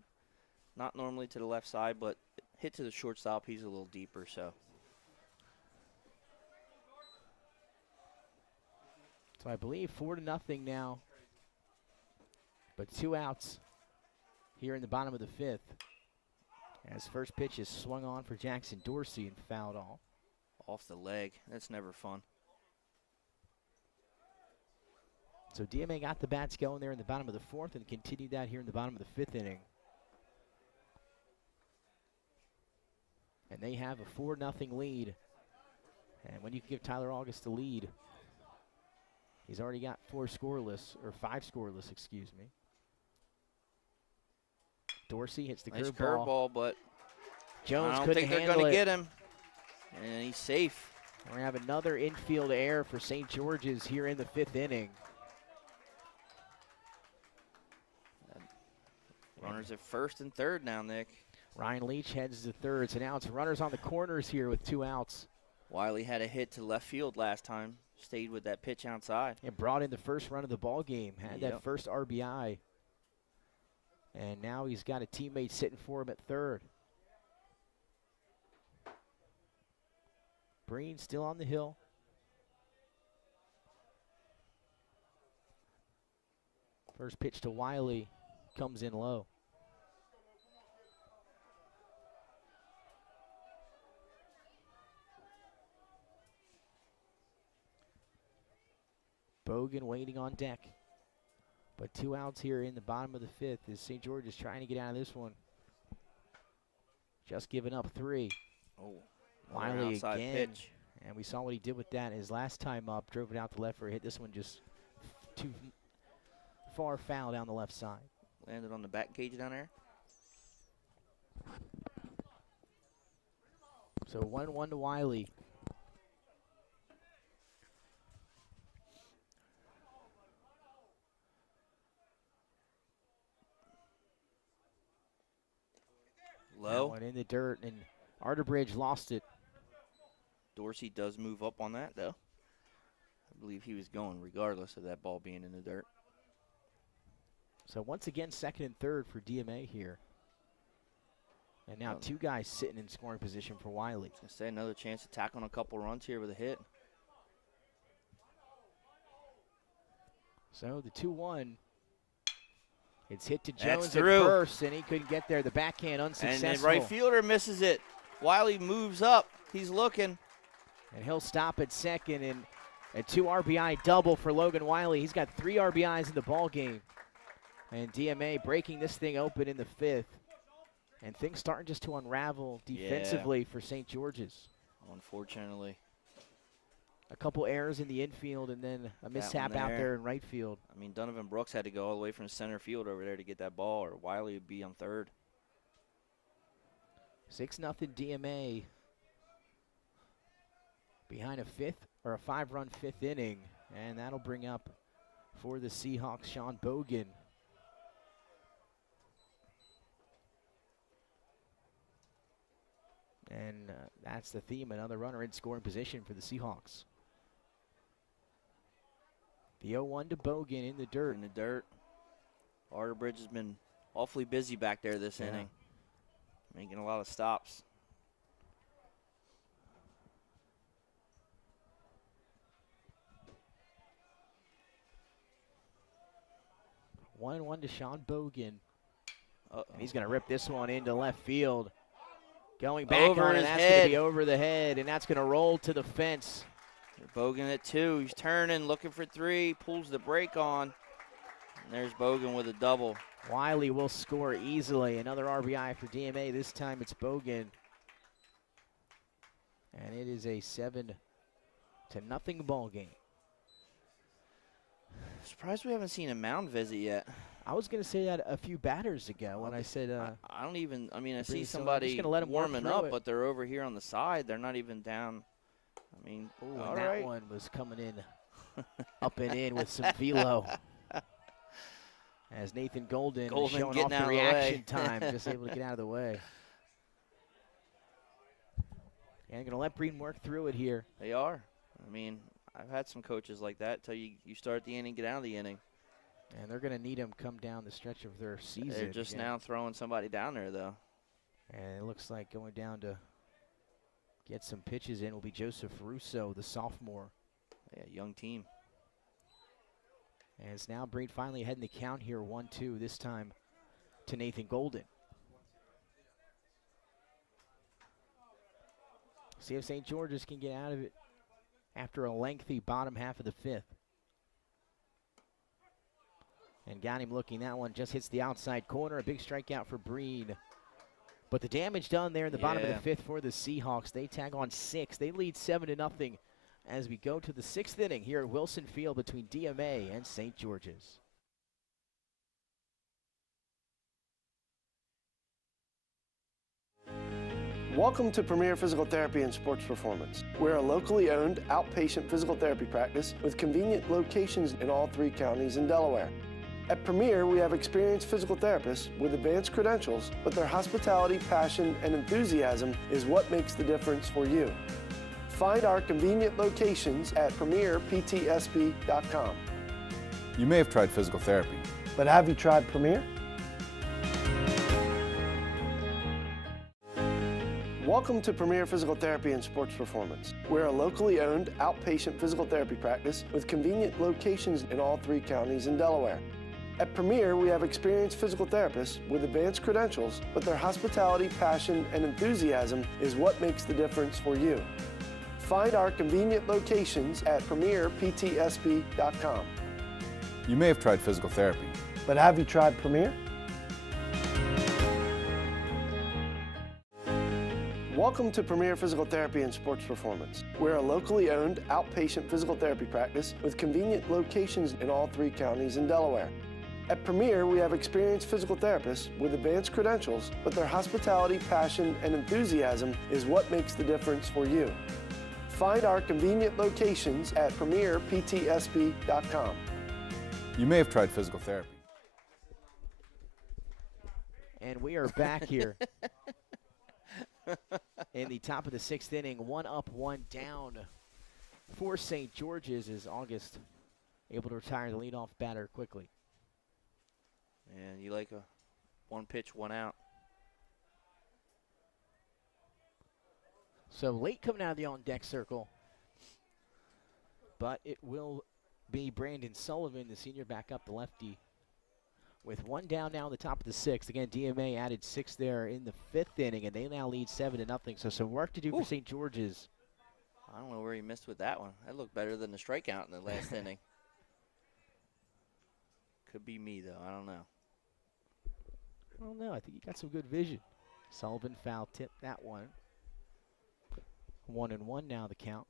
not normally to the left side, but hit to the shortstop, he's a little deeper, so. So I believe 4-0 now. But 2 outs here in the bottom of the 5th. As first pitch is swung on for Jackson Dorsey and fouled off. Off the leg. That's never fun. So DMA got the bats going there in the bottom of the 4th and continued that here in the bottom of the 5th inning. And they have a 4-0 lead. And when you give Tyler August the lead, he's already got 5 scoreless, excuse me. Dorsey hits the Nice curveball. curveball, but Jones I don't couldn't think they're handle going it. to get him. And he's safe. We're going to have another infield error for St. George's here in the 5th inning. Runners at first and third now, Nick. Ryan Leach heads to third, so now it's runners on the corners here with 2 outs. Wiley had a hit to left field last time. Stayed with that pitch outside. And brought in the first run of the ball game. Had Yep. that first RBI. And now he's got a teammate sitting for him at third. Breen still on the hill. First pitch to Wiley comes in low. Bogan waiting on deck. But 2 outs here in the bottom of the 5th as St. George is trying to get out of this one. Just giving up 3. Oh, another Wiley outside again. pitch. And we saw what he did with that his last time up. Drove it out the left for a hit. This one just too far foul down the left side. Landed on the back cage down there. So 1-1 to Wiley. That Low. one in the dirt, and Arterbridge lost it. Dorsey does move up on that, though. I believe he was going regardless of that ball being in the dirt. So once again, second and third for DMA here. And now 2 guys sitting in scoring position for Wiley. I say another chance to tack on a couple runs here with a hit. So the 2-1. It's hit to That's Jones at through. first, and he couldn't get there. The backhand unsuccessful. And the right fielder misses it. Wiley moves up. He's looking. And he'll stop at second, and a 2 RBI double for Logan Wiley. He's got 3 RBIs in the ball game. And DMA breaking this thing open in the 5th. And things starting just to unravel defensively for St. George's. Unfortunately. A couple errors in the infield and then a mishap out there in right field. I mean, Donovan Brooks had to go all the way from center field over there to get that ball, or Wiley would be on third. 6-0 DMA. Behind a 5-run 5th inning. And that'll bring up for the Seahawks, Sean Bogan. And that's the theme, another runner in scoring position for the Seahawks. The 0-1 to Bogan in the dirt. In the dirt. Arterbridge has been awfully busy back there this inning. Making a lot of stops. One to Sean Bogan. Uh-oh. And he's going to rip this one into left field. Going back Over on, his and that's going to be head. over the head, and that's going to roll to the fence. Bogan at 2. He's turning, looking for 3. Pulls the brake on. And there's Bogan with a double. Wiley will score easily. Another RBI for DMA. This time it's Bogan. And it is a 7-0 ball game. Surprised we haven't seen a mound visit yet. I was going to say that a few batters ago when I said I don't even, I mean, I see Breeze, so I'm somebody just gonna let 'em work warming through up, it. but they're over here on the side. They're not even down. I mean, ooh, all and that right. one was coming in up and in with some velo. As Nathan Golden showing getting off out the of the reaction way. time, just able to get out of the way. And going to let Breen work through it here. They are. I mean, I've had some coaches like that tell you start the inning, get out of the inning. And they're going to need him come down the stretch of their season. They're just now throwing somebody down there, though. And it looks like going down to get some pitches in will be Joseph Russo, the sophomore. Yeah, young team. And it's now Breen finally ahead in the count here, 1-2, this time to Nathan Golden. See if St. George's can get out of it after a lengthy bottom half of the fifth. And got him looking. That one just hits the outside corner. A big strikeout for Breen. But the damage done there in the bottom of the fifth for the Seahawks. They tag on 6. They lead 7-0 as we go to the 6th inning here at Wilson Field between DMA and St. George's. Welcome to Premier Physical Therapy and Sports Performance. We're a locally owned outpatient physical therapy practice with convenient locations in all 3 counties in Delaware. At Premier, we have experienced physical therapists with advanced credentials, but their hospitality, passion, and enthusiasm is what makes the difference for you. Find our convenient locations at premierptsp.com. You may have tried physical therapy, But have you tried Premier? Welcome to Premier Physical Therapy and Sports Performance. We're a locally owned outpatient physical therapy practice with convenient locations in all 3 counties in Delaware. At Premier, we have experienced physical therapists with advanced credentials, but their hospitality, passion, and enthusiasm is what makes the difference for you. Find our convenient locations at premierptsp.com. you may have tried physical therapy, But have you tried Premier? Welcome to Premier Physical Therapy and Sports Performance. We're a locally owned outpatient physical therapy practice with convenient locations in all 3 counties in Delaware. At Premier, we have experienced physical therapists with advanced credentials, but their hospitality, passion, and enthusiasm is what makes the difference for you. Find our convenient locations at premierptsp.com. you may have tried physical therapy. And we are back here in the top of the 6th inning. 1 up, 1 down for St. George's as August able to retire the leadoff batter quickly. And you like a 1 pitch, 1 out. So late coming out of the on-deck circle. But it will be Brandon Sullivan, the senior, back up the lefty. With 1 down now in the top of the 6th. Again, DMA added 6 there in the 5th inning, and they now lead 7-0. So some work to do for St. George's. I don't know where he missed with that one. That looked better than the strikeout in the last inning. Could be me, though. I don't know. I don't know. I think he got some good vision. Sullivan foul tipped that one. 1-1 now the count.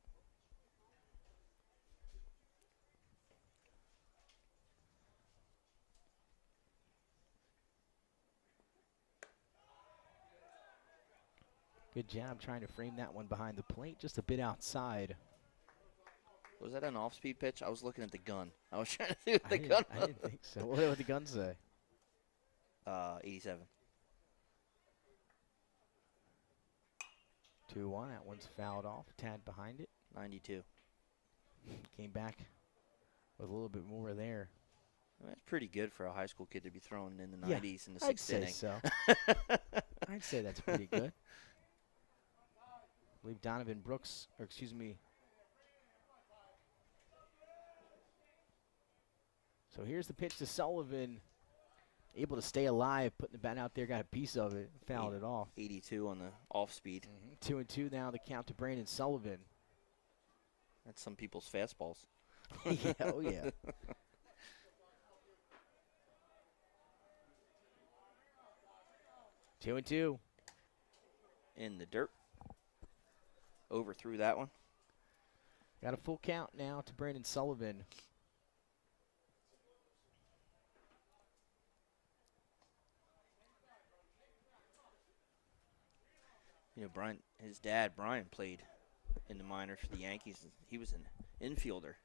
Good job trying to frame that one behind the plate, just a bit outside. Was that an off-speed pitch? I was looking at the gun. I was trying to see what the gun was. I didn't think so. What did the gun say? 87. 2-1. That one's fouled off. Tad behind it. 92. Came back with a little bit more there. Well, that's pretty good for a high school kid to be thrown in the Yeah, 90s in the I'd 6th say inning. so. I'd say that's pretty good. I believe Donovan Brooks, or excuse me. So here's the pitch to Sullivan. Able to stay alive, putting the bat out there, got a piece of it, fouled it off. 82 on the off-speed. 2-2 now, the count to Brandon Sullivan. That's some people's fastballs. Yeah, oh yeah. Two and two. In the dirt. Overthrew that one. Got a full count now to Brandon Sullivan. You know, Brian, his dad, Brian, played in the minors for the Yankees. He was an infielder.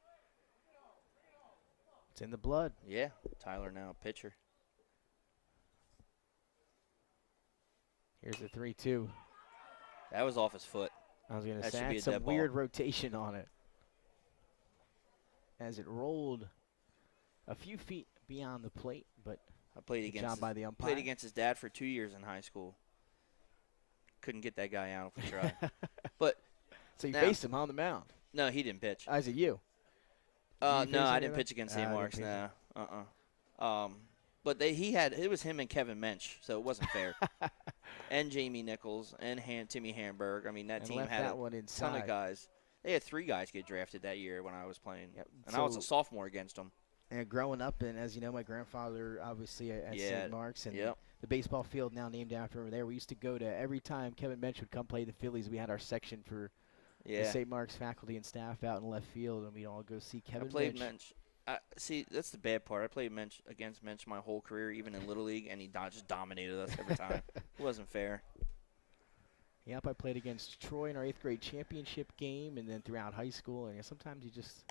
It's in the blood. Yeah, Tyler now pitcher. Here's the 3-2. That was off his foot. I was going to That say, should be had a dead some ball. weird rotation on it. As it rolled a few feet beyond the plate, but I played good against job his, by the umpire. played against his dad for 2 years in high school. Couldn't get that guy out if we tried. But So you now- faced him on the mound. no, he didn't pitch. Is it you? Did you No, face I any of didn't that? pitch against Ah, St. you Mark's. didn't No, but it was him and Kevin Mensch, so it wasn't fair. And Jamie Nichols and Timmy Hamburg. I mean, that And team left had that a one ton inside. of guys. They had 3 guys get drafted that year when I was playing, Yep. and I was a So- sophomore against them. And growing up, and as you know, my grandfather obviously at Yeah, St. Mark's, and yep. the baseball field now named after him there. We used to go to every time Kevin Mensch would come play the Phillies. We had our section for the Yeah, St. Mark's faculty and staff out in left field, and we'd all go see I Kevin played Mensch. Mensch. See, that's the bad part. I played against Mensch my whole career, even in Little League, and he just dominated us every time. It wasn't fair. Yep, I played against Troy in our 8th grade championship game, and then throughout high school. And sometimes you just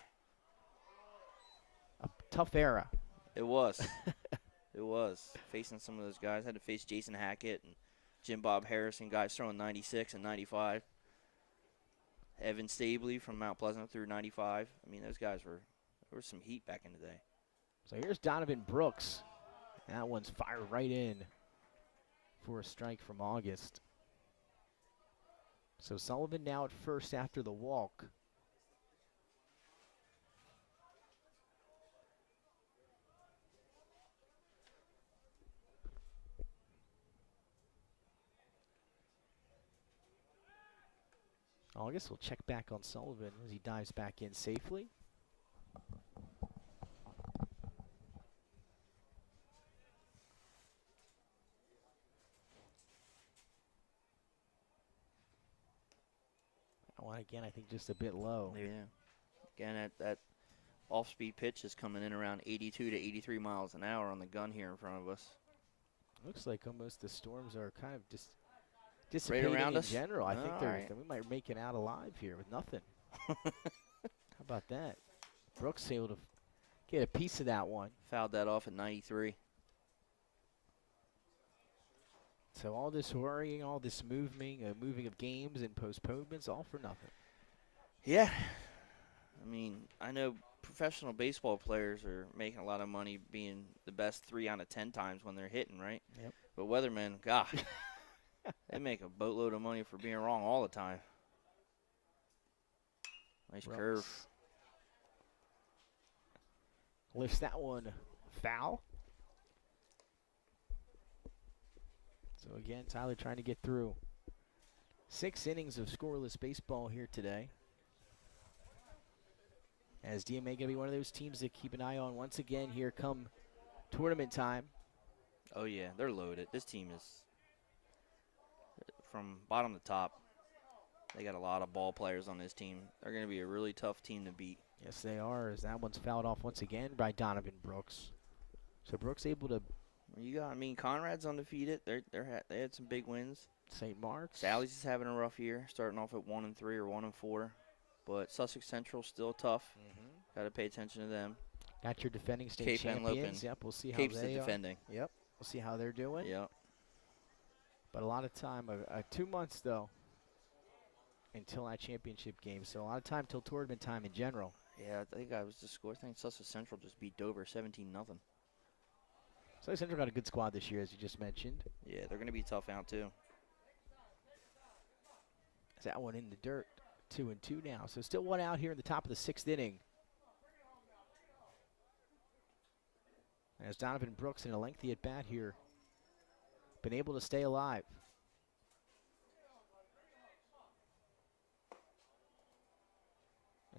a tough era. It was. It was. Facing some of those guys. Had to face Jason Hackett and Jim Bob Harrison, guys throwing 96 and 95. Evan Stabley from Mount Pleasant through 95. I mean, those guys there was some heat back in the day. So here's Donovan Brooks. That one's fired right in for a strike from August. So Sullivan now at first after the walk. August will check back on Sullivan as he dives back in safely. That one again, I think just a bit low. Yeah. Again, that off-speed pitch is coming in around 82 to 83 miles an hour on the gun here in front of us. Looks like almost the storms are kind of just dissipating around in us? general. I think All they're right. we might make it out alive here with nothing. How about that? Brooks able to get a piece of that one. Fouled that off at 93. So all this worrying, all this moving of games and postponements, all for nothing. Yeah. I mean, I know professional baseball players are making a lot of money being the best 3 out of 10 times when they're hitting, right? Yep. But weathermen, God, they make a boatload of money for being wrong all the time. Nice Brooks curve. lifts that one foul. So again, Tyler trying to get through 6 innings of scoreless baseball here today. As DMA going to be one of those teams to keep an eye on once again here come tournament time. Oh, yeah, they're loaded. This team is from bottom to top. They got a lot of ball players on this team. They're going to be a really tough team to beat. Yes, they are, as that one's fouled off once again by Donovan Brooks. So Brooks able to Conrad's undefeated. They had some big wins. St. Mark's. Sally's is having a rough year, starting off at 1-3 or 1-4. But Sussex Central still tough. Got to pay attention to them. Got your defending state Cape champions. Henlopen. Yep, we'll see how Cape's they the defending. are. Yep, we'll see how they're doing. Yep. But a lot of time, 2 months though, until that championship game. So a lot of time till tournament time in general. Yeah, I think I was the score. I think Sussex Central just beat Dover 17-0. So Central got a good squad this year, as you just mentioned. Yeah, they're going to be tough out too. That one in the dirt, 2-2 now. So still one out here in the top of the 6th inning. As Donovan Brooks in a lengthy at bat here, been able to stay alive.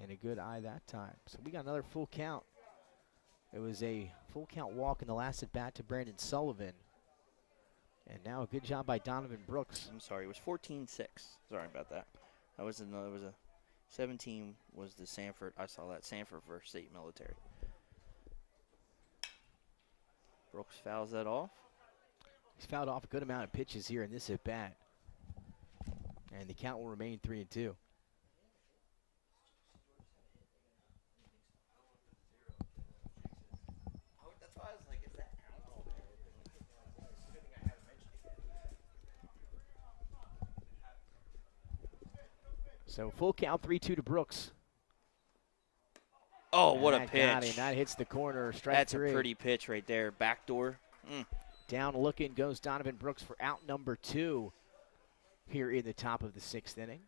And a good eye that time. So we got another full count. It was a full count walk in the last at bat to Brandon Sullivan. And now a good job by Donovan Brooks. I'm sorry, it was 14-6. Sorry about that. That was another. Was a 17 was the Sanford. I saw that Sanford versus State Military. Brooks fouls that off. He's fouled off a good amount of pitches here in this at bat. And the count will remain 3-2. So full count, 3-2 to Brooks. Oh, And what a that got him. pitch. That hits the corner, strike That's three. a pretty pitch right there. Backdoor. Down looking goes Donovan Brooks for out number 2 here in the top of the 6th inning.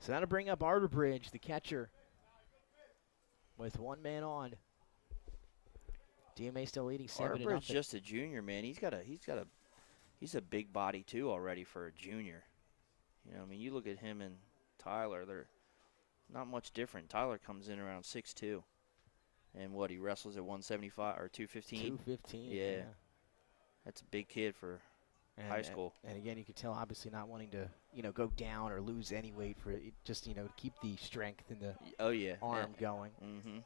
So that'll bring up Arterbridge, the catcher, with 1 man on. DMA still leading 7-0. Arterbridge just a junior, man. He's a big body too already for a junior. You know, I mean, you look at him and Tyler, they're not much different. Tyler comes in around 6'2". And what, he wrestles at 175 or 215? 215. Yeah. That's a big kid for high school. And again, you could tell obviously not wanting to, go down or lose any weight for it, just, to keep the strength in the arm going. Mm-hmm.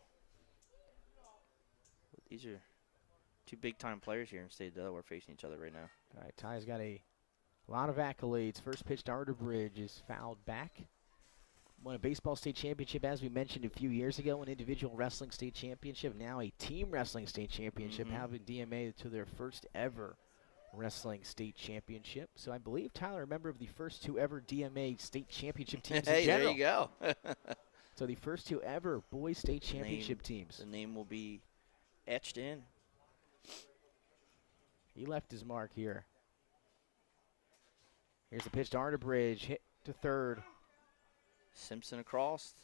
These are 2 big-time players here in the state of Delaware facing each other right now. All right, Ty's got a lot of accolades. First pitch to Arterbridge is fouled back. Won a baseball state championship, as we mentioned a few years ago, an individual wrestling state championship, now a team wrestling state championship, having DMA to their first ever wrestling state championship. So I believe Tyler, a member of the first 2 ever DMA state championship teams in general. There you go. So the first 2 ever boys state championship teams. The name will be etched in. He left his mark here. Here's the pitch to Arterbridge, hit to third. Simpson across.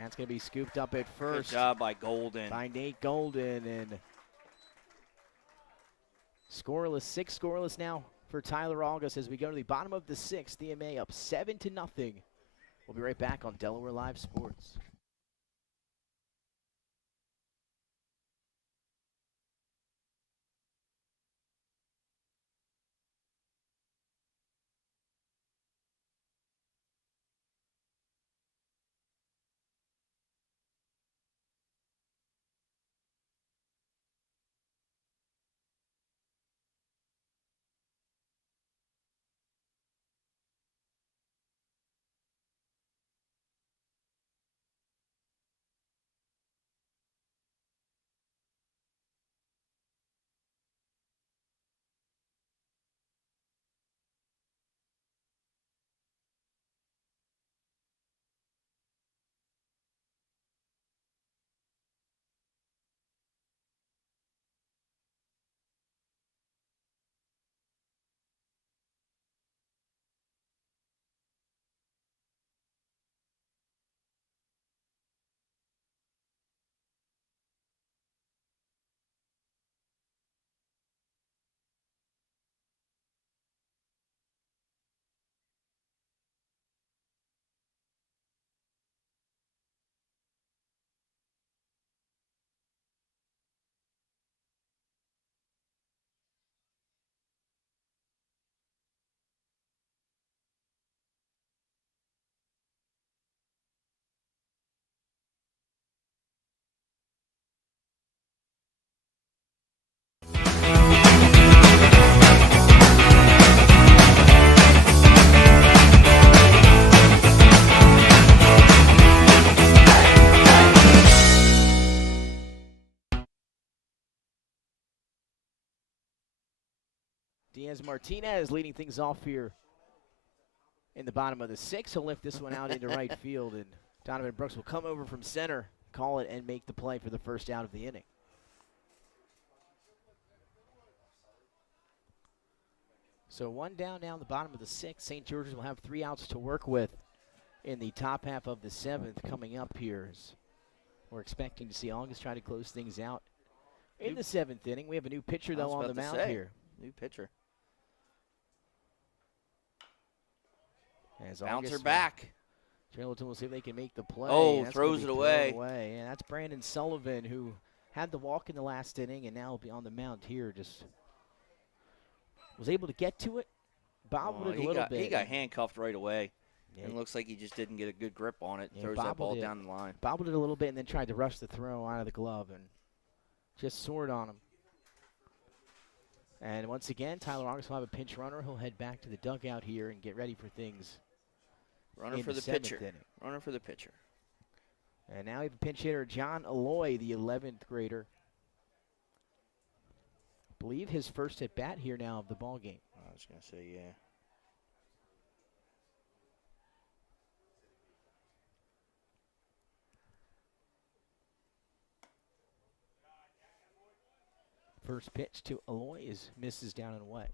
That's going to be scooped up at first. Good job by Golden. By Nate Golden. And scoreless, 6 scoreless now for Tyler August as we go to the bottom of the 6th. DMA up 7-0. We'll be right back on Delaware Live Sports. Diaz Martinez leading things off here in the bottom of the 6th. He'll lift this one out into right field, and Donovan Brooks will come over from center, call it, and make the play for the first out of the inning. So 1 down now in the bottom of the 6th. St. George's will have 3 outs to work with in the top half of the 7th coming up here. We're expecting to see August try to close things out in the 7th inning. We have a new pitcher, though, on the mound here. New pitcher. As Bouncer back. Charlton will see if they can make the play. Oh, throws it away. And that's Brandon Sullivan, who had the walk in the last inning and now will be on the mound here. Just was able to get to it, bobbled it a little bit. He got handcuffed right away. Yeah. And looks like he just didn't get a good grip on it. Yeah, Throws that ball down the line. Bobbled it a little bit and then tried to rush the throw out of the glove and just soared on him. And once again, Tyler August will have a pinch runner. He'll head back to the dugout here and get ready for things. Runner for the pitcher. Runner for the pitcher. And now we have a pinch hitter, John Alloy, the 11th grader. I believe his first at bat here now of the ball game. I was going to say, yeah. First pitch to Aloy misses down and away.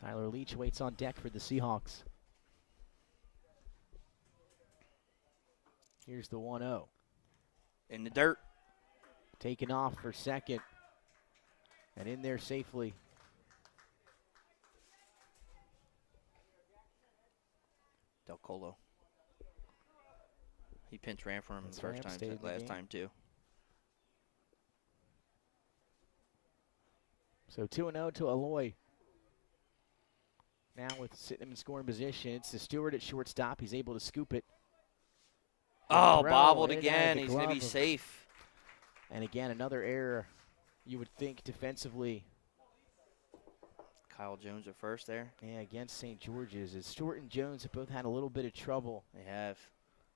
Tyler Leach waits on deck for the Seahawks. Here's the 1-0. In the dirt. Taken off for second. And in there safely. Del Colo. He pinch ran for him That's the first right, time, stayed in the last game. time too. So 2-0 to Aloy. Now with sitting him in scoring position, it's the Stewart at shortstop. He's able to scoop it. Oh, Throw bobbled in and out again. of the He's going to be glove of- safe. And again, another error, you would think, defensively. Kyle Jones at first there. Yeah, against St. George's. As Stewart and Jones have both had a little bit of trouble They have.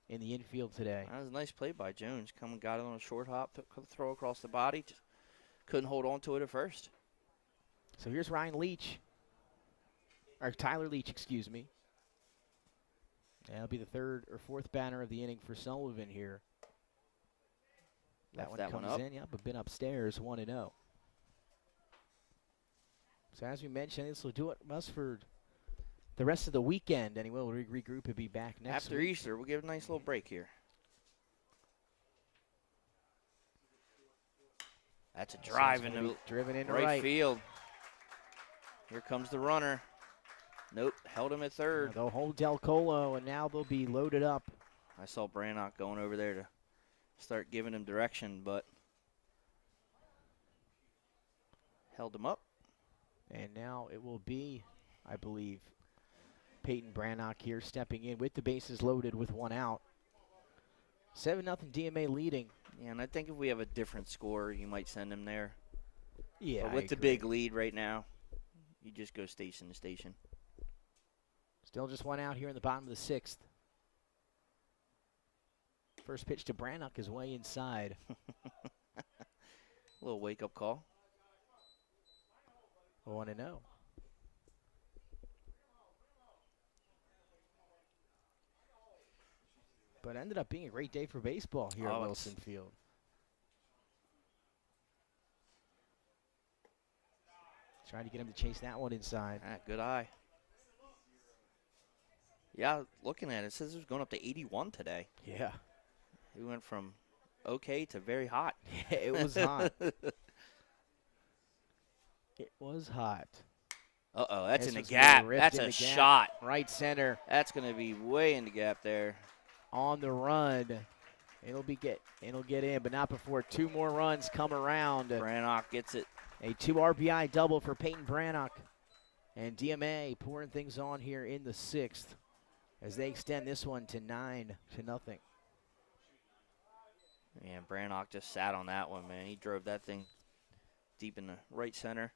in the infield today. That was a nice play by Jones. Come and got it on a short hop, took the throw across the body. Just couldn't hold on to it at first. So here's Ryan Leach. Or Tyler Leach, excuse me. That'll be the third or fourth batter of the inning for Sullivan here. That Left that one comes up. in, yep, but been upstairs, 1-0. So as we mentioned, this will do it must for the rest of the weekend. Anyway, we'll regroup and be back next After week. Easter, we'll give a nice little break here. That's a So drive it's in gonna the be driven into right right. field. Here comes the runner. Nope, held him at third. They'll hold Del Colo, and now they'll be loaded up. I saw Brannock going over there to start giving him direction, but held him up. And now it will be, I believe, Peyton Brannock here stepping in with the bases loaded with one out. 7-0 DMA leading. Yeah, and I think if we have a different score, you might send him there. Yeah, But I with the agree. big lead right now, you just go station to station. Still just one out here in the bottom of the sixth. First pitch to Brannock is way inside. A little wake-up call. 1-0. But ended up being a great day for baseball here at Oh, Wilson Field. Trying to get him to chase that one inside. Ah, good eye. Yeah, looking at it, it says it was going up to 81 today. Yeah. We went from okay to very hot. It was hot. It was hot. Uh-oh, that's This in the was gonna be gap. ripped That's in a the gap. shot. Right center That's going to be way in the gap there. on the run. It'll get in, but not before two more runs come around. Brannock gets it. A 2 RBI double for Peyton Brannock. And DMA pouring things on here in the sixth as they extend this one to 9-0. Yeah, Brannock just sat on that one, man. He drove that thing deep in the right center.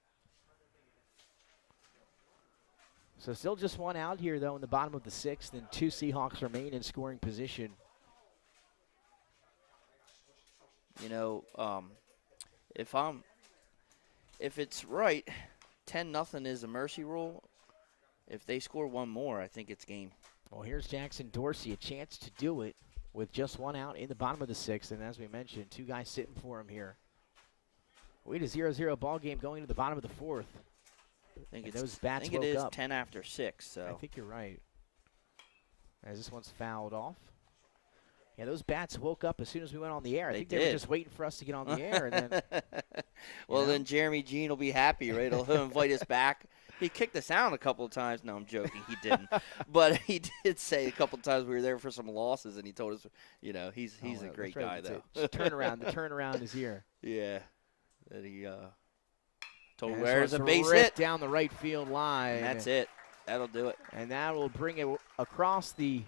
So still just one out here, though, in the bottom of the sixth, and two Seahawks remain in scoring position. You know, if it's right, 10-0 is a mercy rule. If they score one more, I think it's game. Well, here's Jackson Dorsey, a chance to do it with just one out in the bottom of the sixth. And as we mentioned, two guys sitting for him here. We had a 0-0 ball game going to the bottom of the fourth. I think And it's those bats I think it woke is up. 10 after 6. So I think you're right. As this one's fouled off. Yeah, those bats woke up as soon as we went on the air. I They think they were did. just waiting for us to get on the air. And then, well, know? then Jeremy Jean will be happy, right? He'll invite us back. He kicked us out a couple of times. No, I'm joking. He didn't. But he did say a couple of times we were there for some losses, and he told us, you know, he's Oh, a that's great right, guy, that's though. it. Turnaround. The turnaround is here. Yeah. That he told And me this there's one's a base ripped hit. down the right field line. And that's it. That'll do it. And that will bring it across the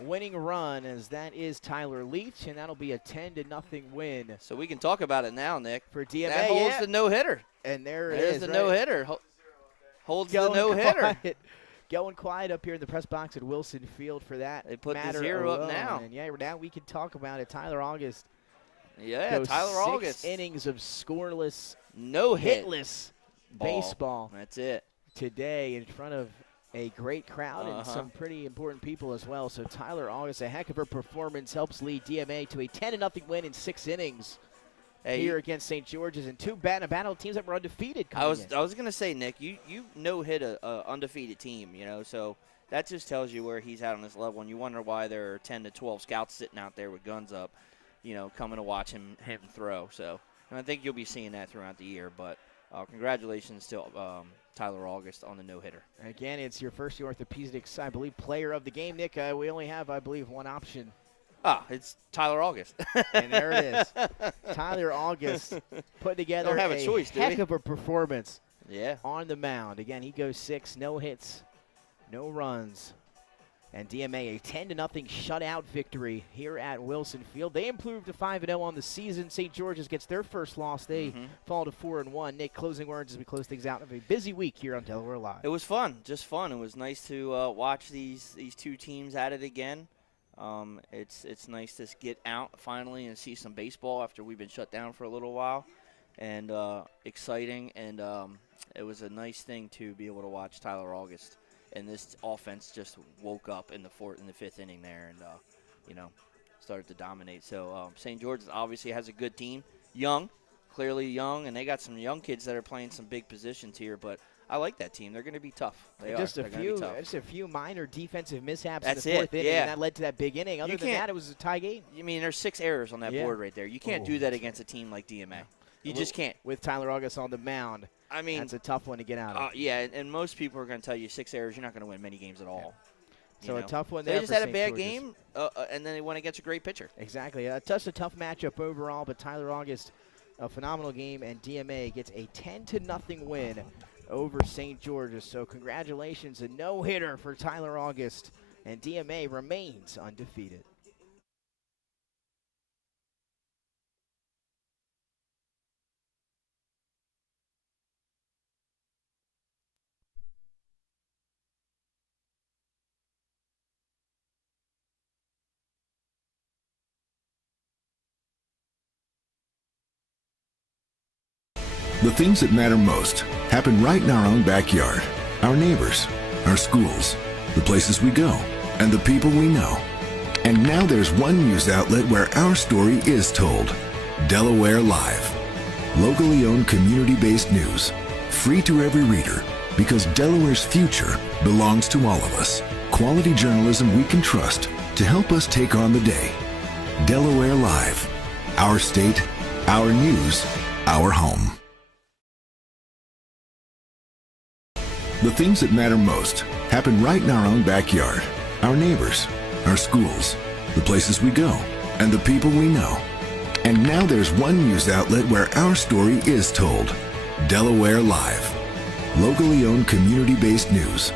winning run, as that is Tyler Leach, and that'll be a 10-0 win So we can talk about it now, Nick. for DMA. That holds Yeah. the no-hitter. And there it There's is. the right? no-hitter. Holds the Going no-hitter. quiet. Going quiet up here in the press box at Wilson Field for that. They put the matter 0 up alone. now. And yeah, now we can talk about it. Tyler August. Yeah, goes Tyler 6 August. innings of scoreless, No hit. hitless Ball. baseball That's it. today in front of a great crowd and some pretty important people as well. So Tyler August, a heck of a performance, helps lead DMA to a 10-0 win in 6 innings here against St. George's, and two battle teams that were undefeated. I was going to say, Nick, you no-hit a undefeated team, so that just tells you where he's at on this level, and you wonder why there are 10 to 12 scouts sitting out there with guns up, coming to watch him throw. So, and I think you'll be seeing that throughout the year. But congratulations to Tyler August on the no-hitter. Again, it's your first year orthopedics, I believe, player of the game. Nick, we only have, I believe, one option. It's Tyler August. And there it is. Tyler August put together Don't have a choice, do heck we? of a performance Yeah. on the mound. Again, he goes 6, no hits, no runs. And DMA a 10-0 shutout victory here at Wilson Field. They improved to 5-0 on the season. St. George's gets their first loss. They fall to 4-1. Nick, closing words as we close things out of a busy week here on Delaware Live. It was fun, just fun. It was nice to watch these two teams at it again. It's nice to get out finally and see some baseball after we've been shut down for a little while, and exciting. And it was a nice thing to be able to watch Tyler August. And this offense just woke up in the 4th and the 5th inning there, and started to dominate. So St. George's obviously has a good team, clearly young, and they got some young kids that are playing some big positions here. But I like that team. They're going to be tough. Just a few minor defensive mishaps That's in the 4th inning, yeah. and that led to that big inning. Other than that, it was a tie game. I mean, there's 6 errors on that board right there. You can't do that against a team like DMA. You just can't. With Tyler August on the mound, I mean, that's a tough one to get out of. Yeah, and most people are going to tell you 6 errors, you're not going to win many games at all. So a tough one there. They just for had a St. bad George's. game, and then they went against a great pitcher. Exactly. Just a tough matchup overall, but Tyler August, a phenomenal game, and DMA gets a 10-0 win over St. George's. So congratulations, a no-hitter for Tyler August, and DMA remains undefeated. The things that matter most happen right in our own backyard. Our neighbors, our schools, the places we go, and the people we know. And now there's one news outlet where our story is told. Delaware Live. Locally owned community-based news. Free to every reader, because Delaware's future belongs to all of us. Quality journalism we can trust to help us take on the day. Delaware Live. Our state, our news, our home. The things that matter most happen right in our own backyard. Our neighbors, our schools, the places we go, and the people we know. And now there's one news outlet where our story is told. Delaware Live. Locally owned community-based news.